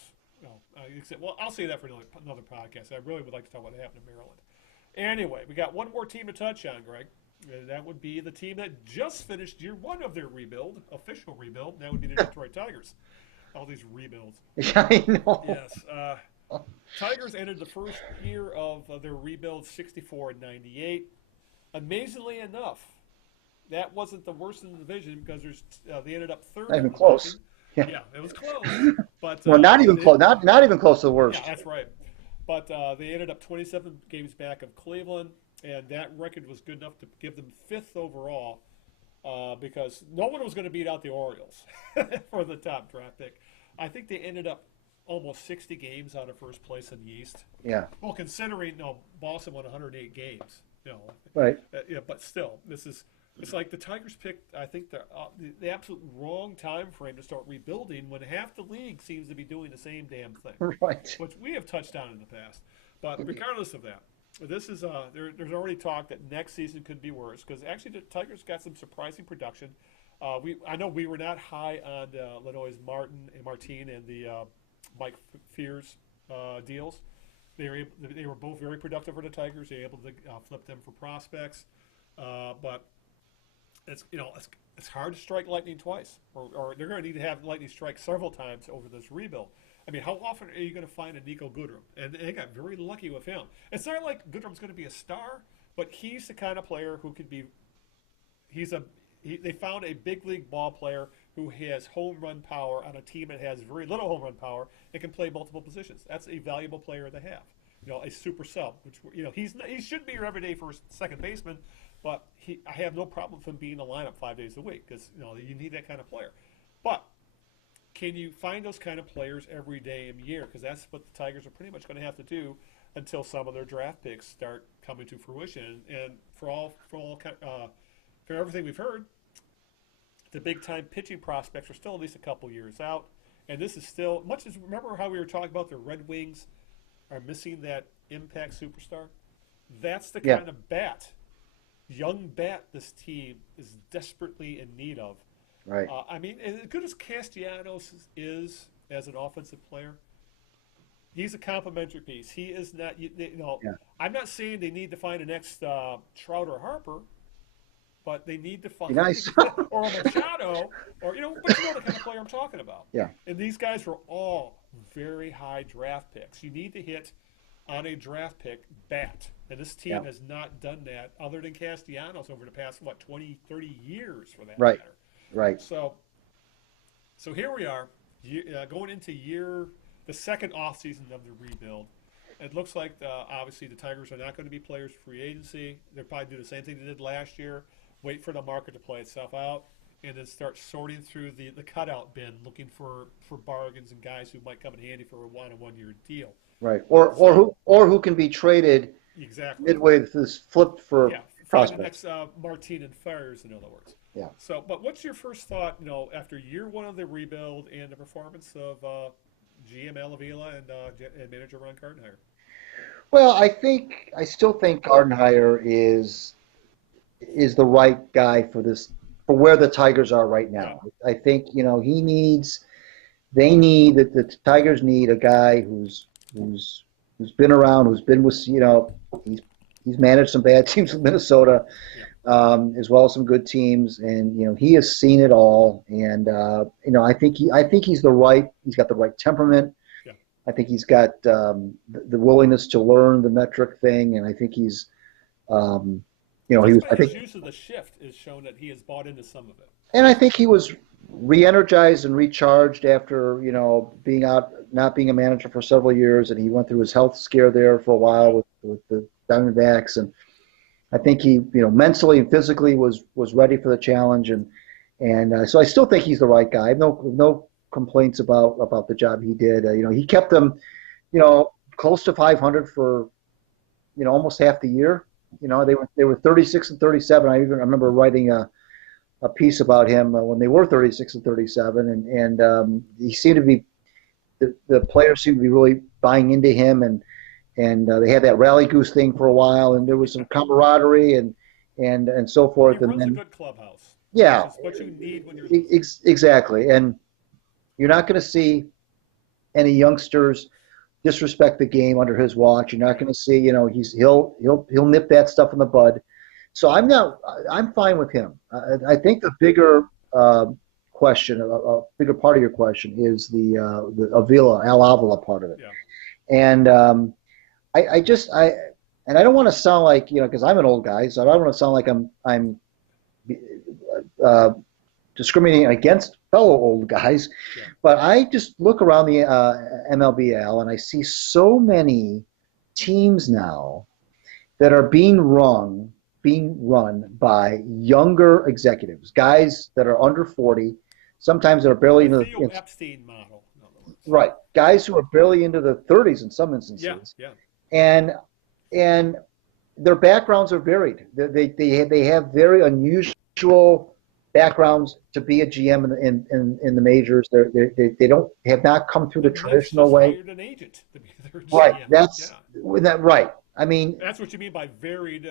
Well, I'll say that for another podcast. I really would like to talk about what happened in Maryland. Anyway, we got one more team to touch on, Greg. And that would be the team that just finished year one of their official rebuild. And that would be the Detroit Tigers. All these rebuilds. I know. Yes. Tigers ended the first year of their rebuild 64-98. Amazingly enough, that wasn't the worst in the division because they ended up third. Not even close. Yeah, it was close. But not even close. Not even close to the worst. Yeah, that's right. But they ended up 27 games back of Cleveland, and that record was good enough to give them fifth overall because no one was going to beat out the Orioles for the top draft pick. I think they ended up almost 60 games out of first place in the East. Yeah. Well, considering Boston won 108 games, Right. But still, it's like the Tigers picked, I think, the absolute wrong time frame to start rebuilding when half the league seems to be doing the same damn thing. Right. Which we have touched on in the past. But regardless of that, this is there's already talk that next season could be worse because actually the Tigers got some surprising production. I know we were not high on Lenoy's Martin and the Mike Fears deals. They were both very productive for the Tigers. They were able to flip them for prospects, but it's hard to strike lightning twice, or they're going to need to have lightning strike several times over this rebuild. I mean, how often are you going to find a Nico Goodrum? And they got very lucky with him. It's not like Goodrum's going to be a star, but he's the kind of player who could be. They found a big league ball player who has home run power on a team that has very little home run power and can play multiple positions. That's a valuable player to have. A super sub, which he should be your everyday first second baseman, but I have no problem with him being in the lineup 5 days a week because you need that kind of player. But can you find those kind of players every day in the year? Because that's what the Tigers are pretty much going to have to do until some of their draft picks start coming to fruition. And for everything we've heard, the big time pitching prospects are still at least a couple years out. And this is still much as remember how we were talking about the Red Wings are missing that impact superstar? That's the kind of young bat this team is desperately in need of. Right. I mean, as good as Castellanos is as an offensive player, he's a complimentary piece. He is not. I'm not saying they need to find the next Trout or Harper, but they need to find or a Machado, or but you know the kind of player I'm talking about. Yeah. And these guys were all very high draft picks. You need to hit on a draft pick bat. And this team has not done that other than Castellanos over the past, 20, 30 years for that matter. Right. So here we are, going into the second offseason of the rebuild. It looks like, obviously, the Tigers are not going to be players free agency. They'll probably do the same thing they did last year, wait for the market to play itself out, and then start sorting through the cutout bin, looking for bargains and guys who might come in handy for a 1-year deal. Right. Or who can be traded midway through this flip for prospects. The next Martin and Fires, in other words. Yeah. So, but what's your first thought, after year one of the rebuild and the performance of GM Al Avila and manager Ron Gardenhire? Well, I still think Gardenhire is the right guy for where the Tigers are right now. Yeah. I think the Tigers need a guy who's been around, who's been with he's managed some bad teams with Minnesota, as well as some good teams, and he has seen it all. And I think he's got the right temperament. Yeah. I think he's got the willingness to learn the metric thing, and I think he's his use of the shift is shown that he has bought into some of it. And I think he was re-energized and recharged after being out, not being a manager for several years, and he went through his health scare there for a while with the Diamondbacks, and I think he mentally and physically was ready for the challenge, and so I still think he's the right guy. I have no complaints about the job he did. He kept them close to 500 for almost half the year. They were 36 and 37. I remember writing a piece about him when they were 36 and 37, and he seemed to be the players seemed to be really buying into him, and they had that rally goose thing for a while, and there was some camaraderie and so forth. He runs and then a good clubhouse. Yeah, which is what you need when you're exactly. And you're not going to see any youngsters disrespect the game under his watch. You're not going to see he'll nip that stuff in the bud. So I'm fine with him. I think the bigger question, a bigger part of your question is the Al Avila part of it. Yeah. And I don't want to sound like because I'm an old guy, so I don't want to sound like I'm discriminating against fellow old guys. Yeah. But I just look around the MLB, Al, and I see so many teams now that are being run by younger executives, guys that are under 40, sometimes that are barely into the Epstein model. Right, guys who are barely into the 30s in some instances. Yeah. And their backgrounds are varied. They have very unusual backgrounds to be a GM in the majors. They have not come through the traditional way. Hired an agent to be their GM. Right. Right. I mean, that's what you mean by varied.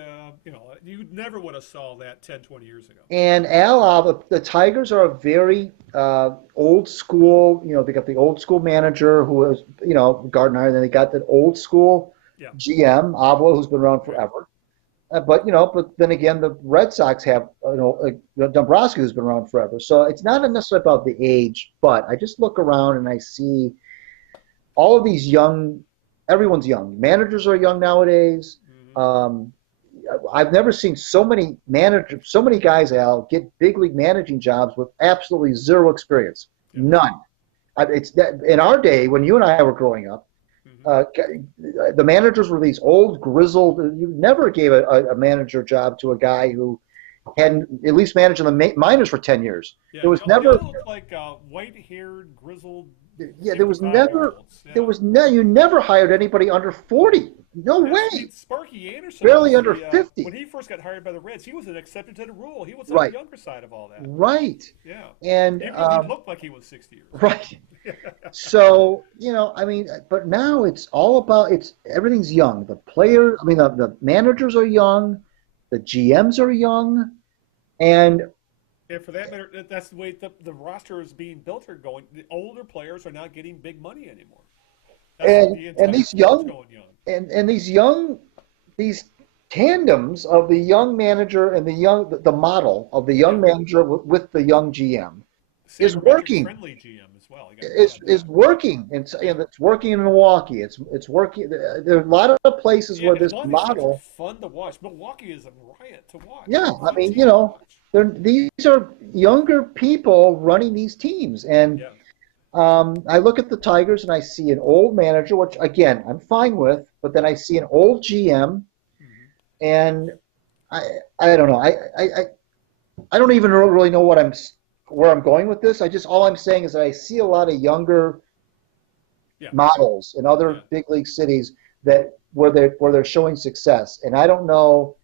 You never would have saw that 10, 20 years ago. And the Tigers are a very old school. They got the old school manager who was Gardenhire. Then they got that old school Yeah. GM, Avila, who's been around forever. But then again, the Red Sox have Dombrowski, who's been around forever. So it's not necessarily about the age, but I just look around and I see all of these young. Everyone's young. Managers are young nowadays. Mm-hmm. I've never seen so many guys, Al, get big league managing jobs with absolutely zero experience. Yeah. None. It's that in our day when you and I were growing up. The managers were these old, grizzled. You never gave a manager job to a guy who hadn't at least managed in the minors for 10 years. Yeah, There was they never. all look like white-haired, grizzled. Yeah, there was never. 55-year-olds. Yeah. There was you never hired anybody under 40. No way. Sparky Anderson, Barely under 50. When he first got hired by the Reds, he was an exception to the rule. He was on Right. the younger side of all that. Right. Yeah. And Even though he looked like he was 60 years old. right. So, but now it's all about everything's young. The players, the managers are young, the GMs are young, and for that matter, that's the way the roster is being built. Or going, the older players are not getting big money anymore. And these these tandems of the young manager and the model of the young manager with the young GM is working. Friendly GM as well. Is working, and it's working in Milwaukee. It's working. There are a lot of places where this model is fun to watch. Milwaukee is a riot to watch. Yeah, these are younger people running these teams, and I look at the Tigers and I see an old manager, which again I'm fine with, but then I see an old GM, and I don't know. I don't even really know where I'm going with this. All I'm saying is that I see a lot of younger models in other big league cities where they're showing success, and I don't know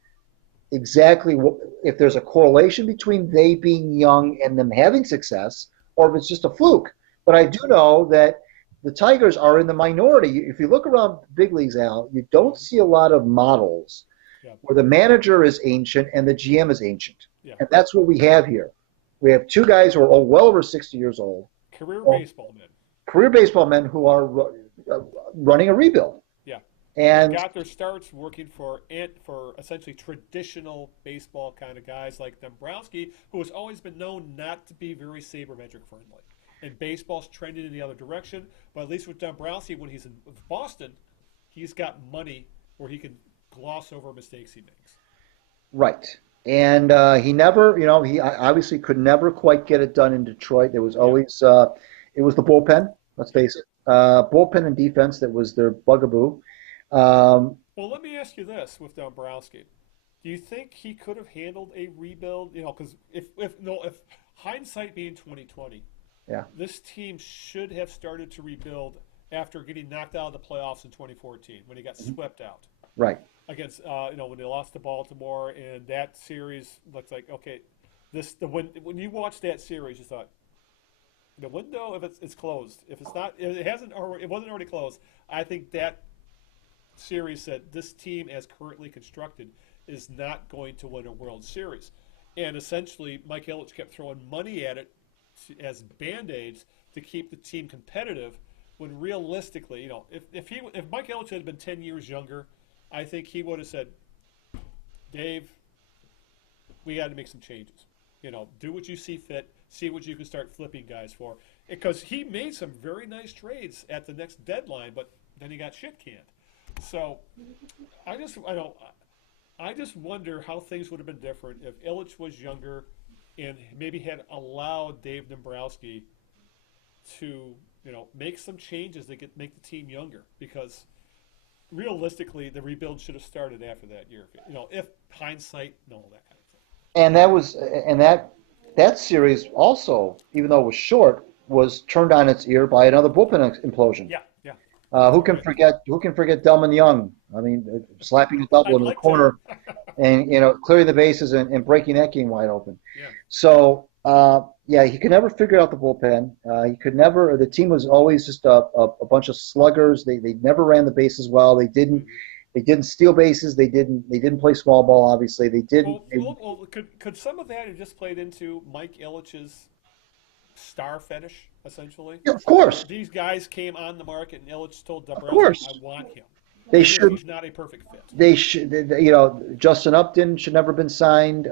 exactly if there's a correlation between they being young and them having success, or if it's just a fluke. But I do know that the Tigers are in the minority. If you look around big leagues, Al, you don't see a lot of models where the manager is ancient and the GM is ancient. Yeah. And that's what we have here. We have two guys who are well over 60 years old. Career baseball men who are running a rebuild. Yeah. And they got their starts working for essentially traditional baseball kind of guys like Dombrowski, who has always been known not to be very sabermetric friendly. And baseball's trending in the other direction. But at least with Dombrowski, when he's in Boston, he's got money where he can gloss over mistakes he makes. Right. And he never, he obviously could never quite get it done in Detroit. There was always, it was the bullpen, let's face it. Bullpen and defense, that was their bugaboo. Well, let me ask you this with Dombrowski. Do you think he could have handled a rebuild? Because if hindsight being 2020, this team should have started to rebuild after getting knocked out of the playoffs in 2014 when he got swept out. Right. Against, when they lost to Baltimore, and that series looks like, okay, when you watch that series, you thought, the window, if it's closed, if it's not, it wasn't already closed. I think that series said this team, as currently constructed, is not going to win a World Series, and essentially Mike Ilitch kept throwing money at it as band-aids to keep the team competitive. When realistically, if Mike Ilitch had been 10 years younger, I think he would have said, Dave, we got to make some changes. Do what you see fit. See what you can start flipping guys for. Because he made some very nice trades at the next deadline, but then he got shit canned. So I just wonder how things would have been different if Ilitch was younger and maybe had allowed Dave Dombrowski to make some changes that make the team younger. Because realistically, the rebuild should have started after that year. If hindsight, that kind of thing. And that series also, even though it was short, was turned on its ear by another bullpen implosion. Yeah, yeah. Who can forget Delman Young? I mean, slapping a double in the corner, and clearing the bases and breaking that game wide open. Yeah. So he could never figure out the bullpen. He could never. The team was always just a bunch of sluggers. They never ran the bases well. They didn't steal bases. They didn't play small ball. Obviously, they didn't. Well, could some of that have just played into Mike Ilitch's star fetish, essentially? Yeah, of course. These guys came on the market, and Ilitch told Dombrowski, "I want him." They even if should. he's not a perfect fit. They should. You know, Justin Upton should never have been signed.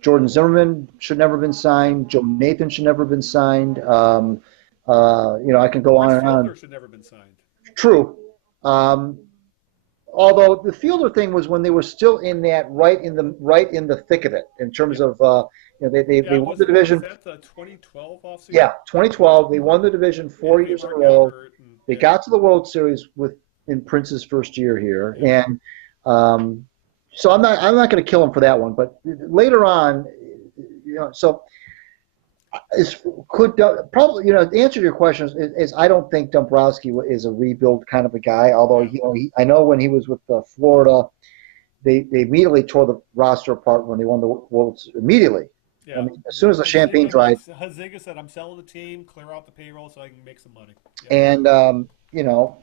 Jordan Zimmerman should never have been signed. Joe Nathan should never have been signed. You know, I can go Chris on and on. Fielder should never have been signed. True. Um, Although the Fielder thing was when they were still in that right in the thick of it in terms of you know they Yeah, won the was division. that the 2012 offseason? Yeah, 2012 they won the division Yeah, 4 years in a Mark got row. hurt. And, They yeah, got to the World Series in Prince's first year here, yeah. and so I'm not going to kill him for that one. But later on, you know, so is could probably you know the answer to your question is I don't think Dombrowski is a rebuild kind of a guy. Although Yeah. you know I know when he was with Florida, they immediately tore the roster apart when they won the World immediately. I Yeah. mean, as soon as the champagne dried, Hazinga said, "I'm selling the team, clear out the payroll so I can make some money." Yeah. and you know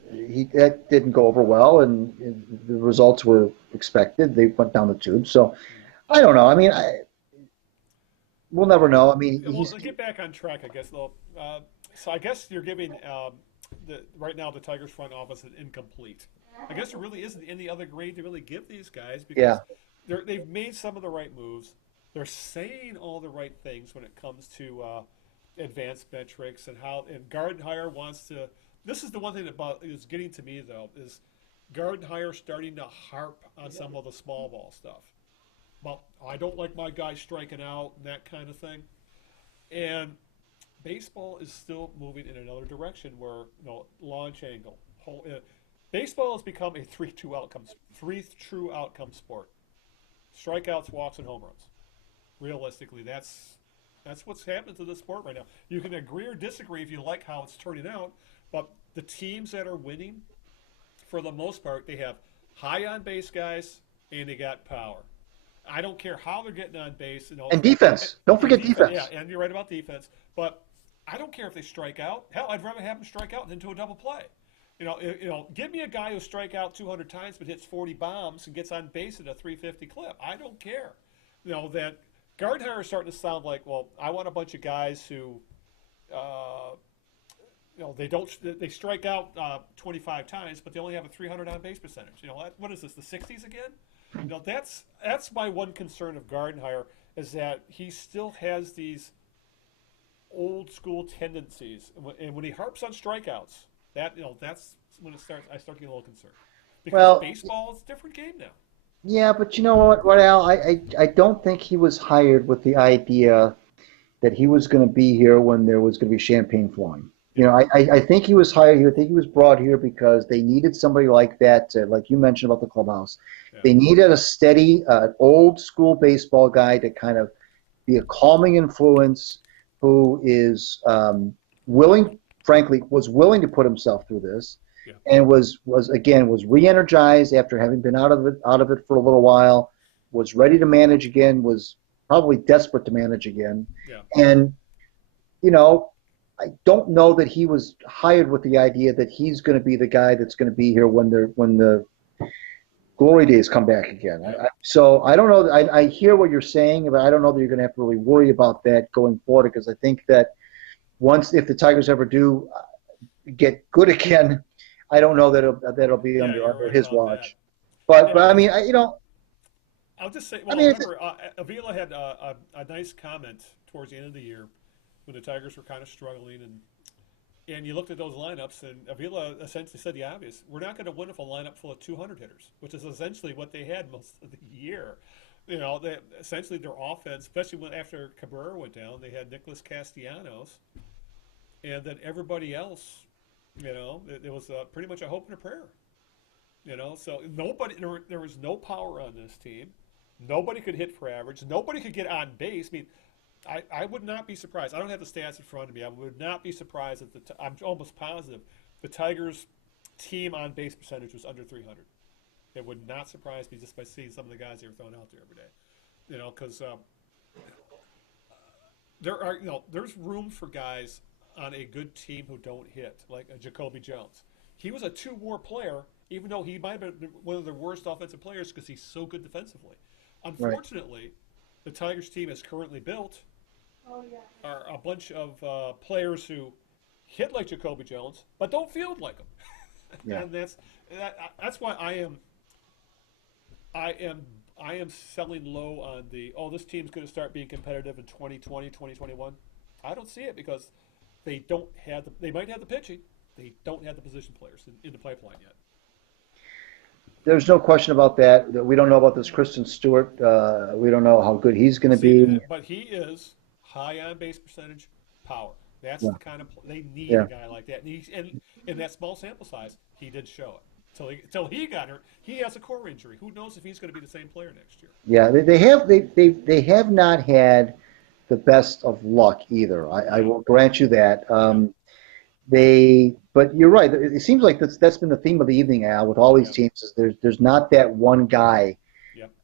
that didn't go over well, and the results were expected. They went down the tube. So I don't know. I mean, we'll never know. I mean, Well, let's get back on track, I guess. Though, so I guess you're giving right now the Tigers front office an incomplete. I guess there really isn't any other grade to really give these guys because they've made some of the right moves. They're saying all the right things when it comes to advanced metrics and how and Gardenhire wants to. This is the one thing that is getting to me though is Gardenhire starting to harp on some of the small ball stuff. Well, I don't like my guy striking out and that kind of thing. And baseball is still moving in another direction where launch angle. Baseball has become a three true outcome sport. Strikeouts, walks, and home runs. Realistically, that's what's happening to the sport right now. You can agree or disagree if you like how it's turning out, but the teams that are winning, for the most part, they have high on base guys and they got power. I don't care how they're getting on base. And defense. Don't forget defense. Yeah, and you're right about defense. But I don't care if they strike out. Hell, I'd rather have them strike out than do a double play. Give me a guy who strike out 200 times but hits 40 bombs and gets on base at a 350 clip. I don't care. That Gardner is starting to sound like, well, I want a bunch of guys who, they strike out 25 times, but they only have a 300 on base percentage. What is this, the 60s again? That's my one concern of Gardenhire is that he still has these old school tendencies, and when he harps on strikeouts, that's when I start getting a little concerned because baseball is a different game now. Yeah, but you know what, Al? I don't think he was hired with the idea that he was going to be here when there was going to be champagne flowing. I think he was hired here. I think he was brought here because they needed somebody like that, like you mentioned about the clubhouse. Yeah. They needed a steady, old school baseball guy to kind of be a calming influence who is was willing to put himself through this. Yeah. And was re-energized after having been out of it for a little while, was ready to manage again, was probably desperate to manage again. Yeah. And I don't know that he was hired with the idea that he's going to be the guy that's going to be here when the glory days come back again. So I don't know. I hear what you're saying, but I don't know that you're going to have to really worry about that going forward because I think that if the Tigers ever do get good again, I don't know that'll be under his watch. But I mean, I'll just say, remember, Avila had a nice comment towards the end of the year when the Tigers were kind of struggling, and you looked at those lineups, and Avila essentially said the obvious: we're not going to win with a lineup full of 200 hitters, which is essentially what they had most of the year. Essentially their offense, especially after Cabrera went down, they had Nicholas Castellanos, and then everybody else. It was pretty much a hope and a prayer. So there was no power on this team. Nobody could hit for average. Nobody could get on base. I mean, I would not be surprised. I don't have the stats in front of me. I would not be surprised if I'm almost positive the Tigers' team on base percentage was under 300. It would not surprise me just by seeing some of the guys they were throwing out there every day. Because there's room for guys on a good team who don't hit, like a Jacoby Jones. He was a two-WAR player, even though he might have been one of the worst offensive players because he's so good defensively. Unfortunately, the Tigers team as currently built are a bunch of players who hit like Jacoby Jones, but don't field like him. Yeah. That's why I am selling low on this team's going to start being competitive in 2020, 2021. I don't see it because they might have the pitching, they don't have the position players in the pipeline yet. There's no question about that. We don't know about this Kristen Stewart. We don't know how good he's going to be. But he is high on base percentage, power. That's Yeah. the kind of they need Yeah. a guy like that. And in that small sample size, he did show it. Till he got hurt, he has a core injury. Who knows if he's going to be the same player next year? Yeah, they have not had the best of luck either. I will grant you that. But you're right. It seems like that's been the theme of the evening, Al, with all these teams. Is there's not that one guy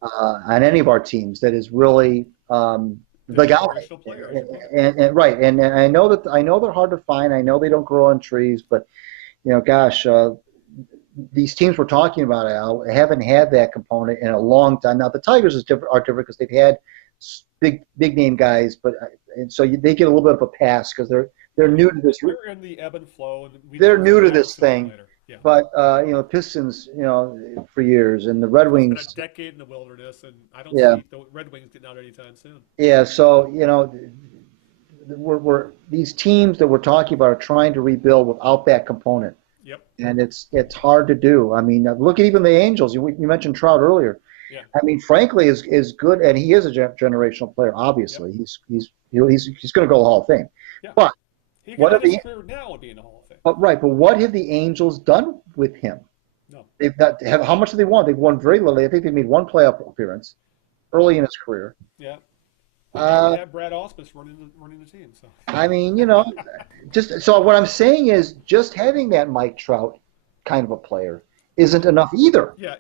on any of our teams that is really the guy. And right, and I know they're hard to find. I know they don't grow on trees, but gosh, these teams we're talking about, Al, haven't had that component in a long time. Now the Tigers are different because they've had big name guys, and so they get a little bit of a pass because they're new to this. We're in the ebb and flow. And they're new to this thing. Yeah. But Pistons, for years, and the Red Wings. It's been a decade in the wilderness, and I don't see the Red Wings getting out anytime soon. Yeah, so we're these teams that we're talking about are trying to rebuild without that component. Yep. And it's hard to do. I mean, look at even the Angels. You mentioned Trout earlier. Yeah. I mean, frankly, is good, and he is a generational player. Obviously, he's going to go Hall of Fame. Yeah. But what have his career now would be in the Hall of Fame. But what have the Angels done with him? No. How much have they won? They've won very little. I think they made one playoff appearance early in his career. Yeah. They have Brad Ausmus running the team. So I mean, just so what I'm saying is just having that Mike Trout kind of a player isn't enough either. Yeah,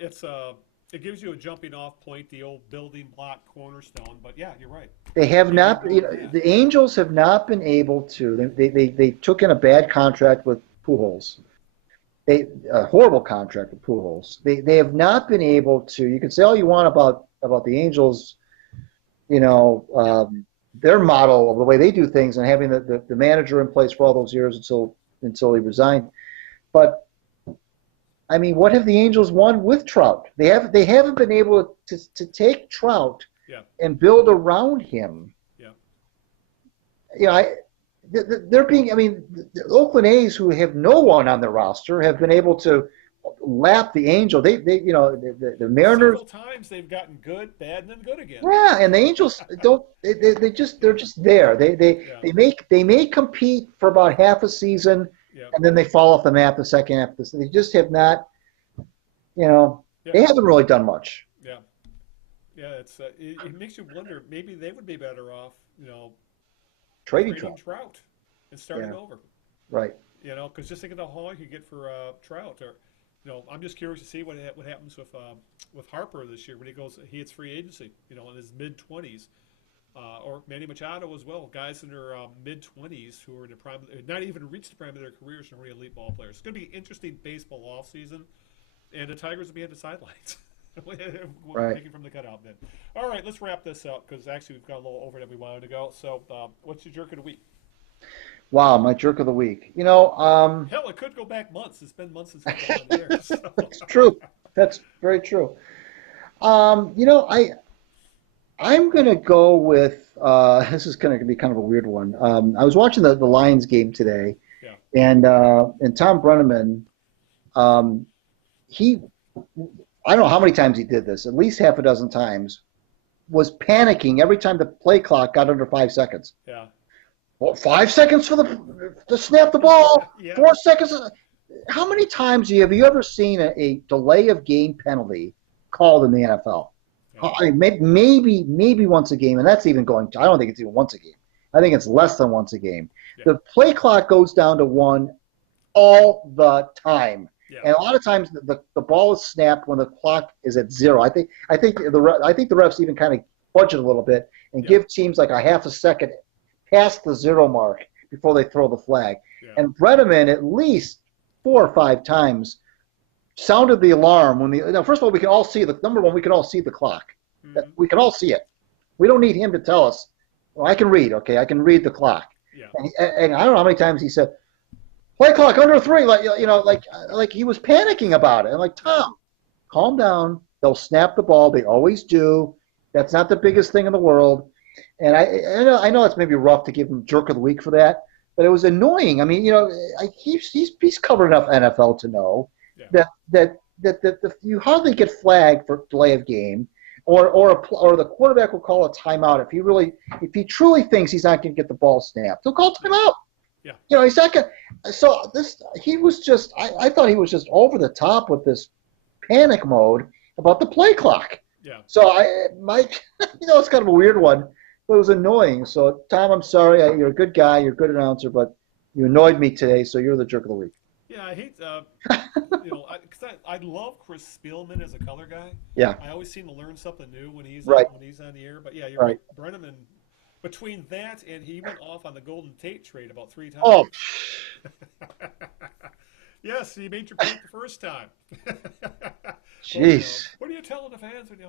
it gives you a jumping off point, the old building block cornerstone. But yeah, you're right. They have not. The Angels have not been able to. They took in a bad contract with Pujols. A horrible contract with Pujols. They have not been able to. You can say all you want about the Angels. Their model of the way they do things and having the manager in place for all those years until he resigned. But I mean, what have the Angels won with Trout? They haven't been able to take Trout and build around him. Yeah. They're being. I mean, the Oakland A's, who have no one on their roster, have been able to lap the Angel. The Mariners. Several times they've gotten good, bad, and then good again. Yeah, and the Angels don't. They're just there. They may compete for about half a season, and then they fall off the map the second half of the season. They just have not. They haven't really done much. Yeah, yeah. It makes you wonder. Maybe they would be better off. Trading Trout and starting over. Right. Because just think of the haul you could get for Trout. Or, I'm just curious to see what happens with Harper this year when he hits free agency. In his mid-20s, or Manny Machado as well. Guys in their mid-20s who are in the prime, not even reached the prime of their careers, and really elite ball players. It's going to be an interesting baseball offseason, and the Tigers will be at the sidelines. Right. Taking from the cutout then. All right, let's wrap this up because actually we've got a little over that we wanted to go. So, what's your jerk of the week? Wow, my jerk of the week. Hell, it could go back months. It's been months since we've been on there. So. It's true. That's very true. I'm going to go with this is going to be kind of a weird one. I was watching the Lions game today, and Tom Brenneman, I don't know how many times he did this, at least half a dozen times, was panicking every time the play clock got under 5 seconds. Yeah. Well, 5 seconds to snap the ball. Yeah. 4 seconds. How many times have you ever seen a delay of game penalty called in the NFL? Yeah. I mean, maybe once a game, and that's even going to. I don't think it's even once a game. I think it's less than once a game. Yeah. The play clock goes down to 1 all the time. Yeah. And a lot of times the ball is snapped when the clock is at 0. I think the refs even kind of budget a little bit and give teams like a half a second past the 0 mark before they throw the flag. Yeah. And Brenneman at least 4 or 5 times sounded the alarm when first of all, we can all see number one, we can all see the clock. Mm-hmm. We can all see it. We don't need him to tell us. Well, I can read. Okay, I can read the clock. Yeah. And I don't know how many times he said, Play clock under 3, like he was panicking about it. I'm like, Tom, calm down. They'll snap the ball. They always do. That's not the biggest thing in the world. And I know it's maybe rough to give him jerk of the week for that, but it was annoying. I mean, he's covered enough NFL to know Yeah. that you hardly get flagged for delay of game, or the quarterback will call a timeout if he truly thinks he's not going to get the ball snapped. He'll call timeout. Yeah. He's not going. So he was just. I thought he was just over the top with this panic mode about the play clock. Yeah. So it's kind of a weird one, but it was annoying. So Tom, I'm sorry. You're a good guy. You're a good announcer, but you annoyed me today. So you're the jerk of the week. Yeah, I hate, because I love Chris Spielman as a color guy. Yeah. I always seem to learn something new when he's Right. on the air. But yeah, you're Right. right. Brenneman, between that and he went off on the Golden Tate trade about 3 times. Oh, Yes, he made your point the first time. jeez. What are you telling the fans? And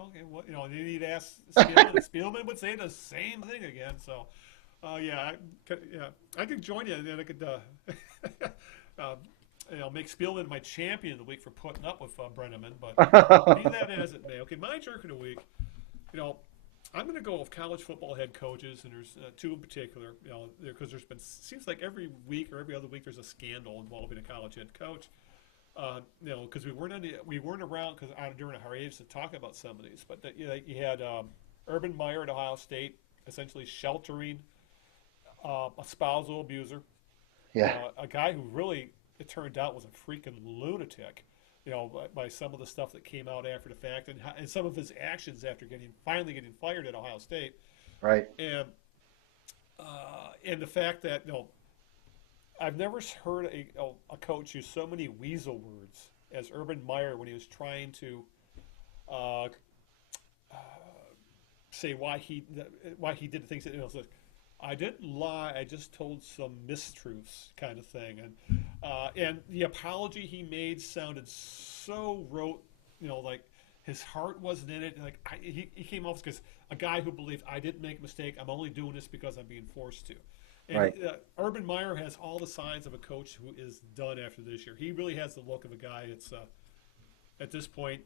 he'd ask Spielman, and Spielman would say the same thing again. So, I could join you, and then I could, make Spielman my champion of the week for putting up with Brenneman. But be that as it may. Okay, my jerk of the week. I'm going to go with college football head coaches, and there's 2 in particular. Because seems like every week or every other week there's a scandal involving a college head coach. Because we weren't around during a hiatus to talk about some of these. But you had Urban Meyer at Ohio State essentially sheltering a spousal abuser. Yeah. A guy who really, it turned out, was a freaking lunatic. By some of the stuff that came out after the fact, and some of his actions after finally getting fired at Ohio State, Right. and the fact that I've never heard a coach use so many weasel words as Urban Meyer when he was trying to say why he did the things that it's like, I didn't lie. I just told some mistruths, kind of thing. And the apology he made sounded so rote, like his heart wasn't in it. Like he came off as a guy who believed I didn't make a mistake. I'm only doing this because I'm being forced to. And Right. Urban Meyer has all the signs of a coach who is done after this year. He really has the look of a guy. It's at this point,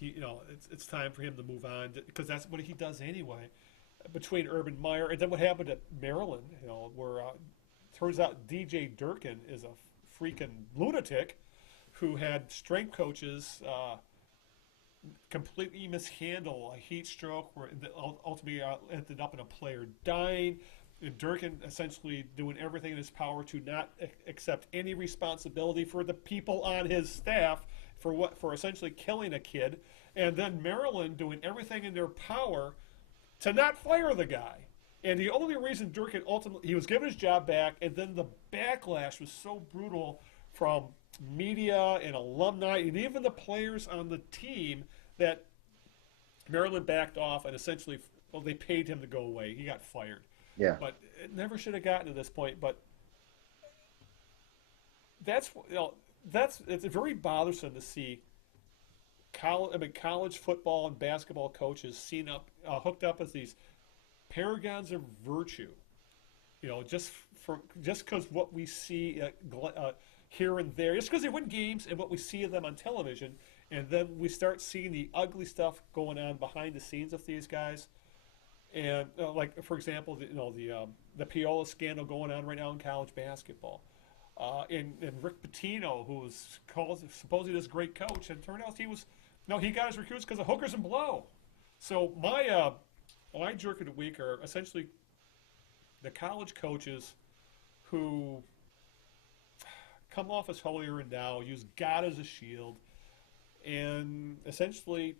it's time for him to move on because that's what he does anyway. Between Urban Meyer and then what happened at Maryland, where turns out DJ Durkin is a freaking lunatic who had strength coaches completely mishandle a heat stroke where ultimately ended up in a player dying. And Durkin essentially doing everything in his power to not accept any responsibility for the people on his staff for essentially killing a kid, and then Maryland doing everything in their power to not fire the guy. And the only reason Durkin ultimately, he was given his job back, and then the backlash was so brutal from media and alumni and even the players on the team that Maryland backed off and essentially, they paid him to go away. He got fired. Yeah. But it never should have gotten to this point. But it's very bothersome to see college football and basketball coaches hooked up as these paragons of virtue. Just because what we see here and there, just because they win games and what we see of them on television, and then we start seeing the ugly stuff going on behind the scenes of these guys. And like for example, the Piola scandal going on right now in college basketball. And Rick Pitino, who was called supposedly this great coach, and it turned out he got his recruits because of hookers and blow. So my jerk of the week are essentially the college coaches who come off as holier than thou, use God as a shield, and essentially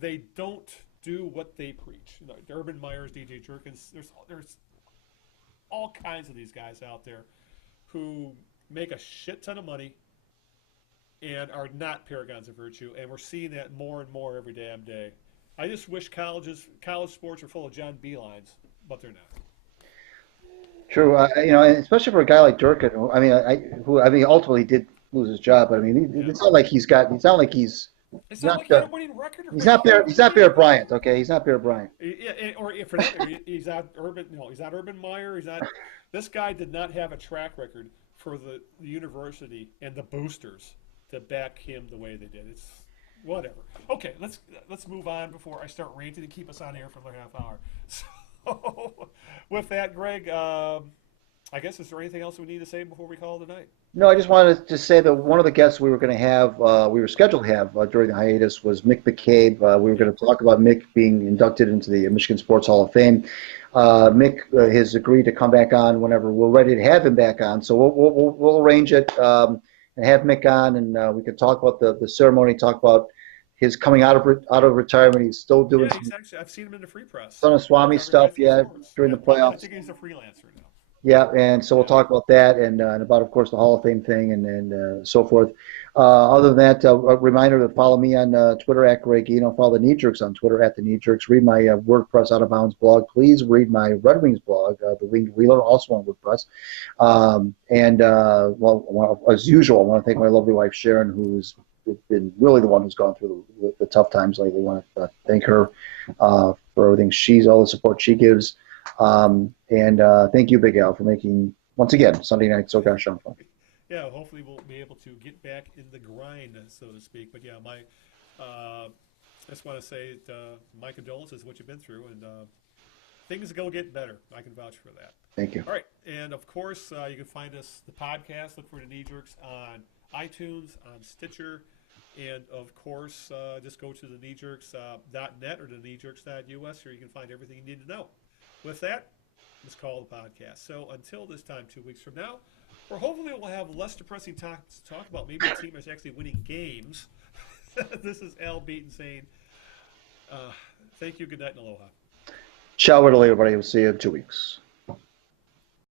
they don't do what they preach. Urban Meyers, DJ Jerkins, there's all kinds of these guys out there who make a shit ton of money and are not paragons of virtue, and we're seeing that more and more every damn day. I just wish college sports were full of John Beelines, but they're not. True. And especially for a guy like Durkin, who ultimately did lose his job, but it's not like he's It's not like he had a winning record. He's not Bear Bryant, okay? He's not Bear Bryant. Yeah, or for that, he's not Urban. No, he's not Urban Meyer. He's not This guy did not have a track record for the university and the boosters to back him the way they did. It's whatever. Okay, let's move on before I start ranting and keep us on air for another half hour. So, with that, Greg, I guess is there anything else we need to say before we call it a night? No, I just wanted to say that one of the guests we were going to have, we were scheduled to have during the hiatus was Mick McCabe. We were going to talk about Mick being inducted into the Michigan Sports Hall of Fame. Mick has agreed to come back on whenever we're ready to have him back on. So we'll arrange it and have Mick on, and we can talk about the ceremony, talk about his coming out of retirement. He's still doing Yeah, he's actually, I've seen him in the Free Press. some of Swami stuff, during the I playoffs. think he's a freelancer now. Yeah, and so we'll talk about that and about, of course, the Hall of Fame thing and so forth. Other than that, a reminder to follow me on Twitter at Greg Eno. Follow the Knee Jerks on Twitter at the Knee Jerks. Read my WordPress Out of Bounds blog. Please read my Red Wings blog, The Winged Wheeler, also on WordPress. Well, as usual, I want to thank my lovely wife Sharon, who's been really the one who's gone through the tough times lately. I want to thank her for everything all the support she gives. Thank you, Big Al, for making, once again, Sunday night so gosh darn fun. Yeah, hopefully we'll be able to get back in the grind, so to speak. But yeah, I just want to say my condolences what you've been through, and things go get better. I can vouch for that. Thank you. All right, and of course you can find us the podcast. Look for the Knee Jerks on iTunes, on Stitcher, and of course just go to the kneejerks.net or the kneejerks.us, where you can find everything you need to know. With that, let's call the podcast. So until this time, 2 weeks from now, where hopefully we'll have less depressing talk about. Maybe a team that's actually winning games. This is Al Beaton saying, thank you, good night, and aloha. Ciao, everybody. We'll see you in 2 weeks.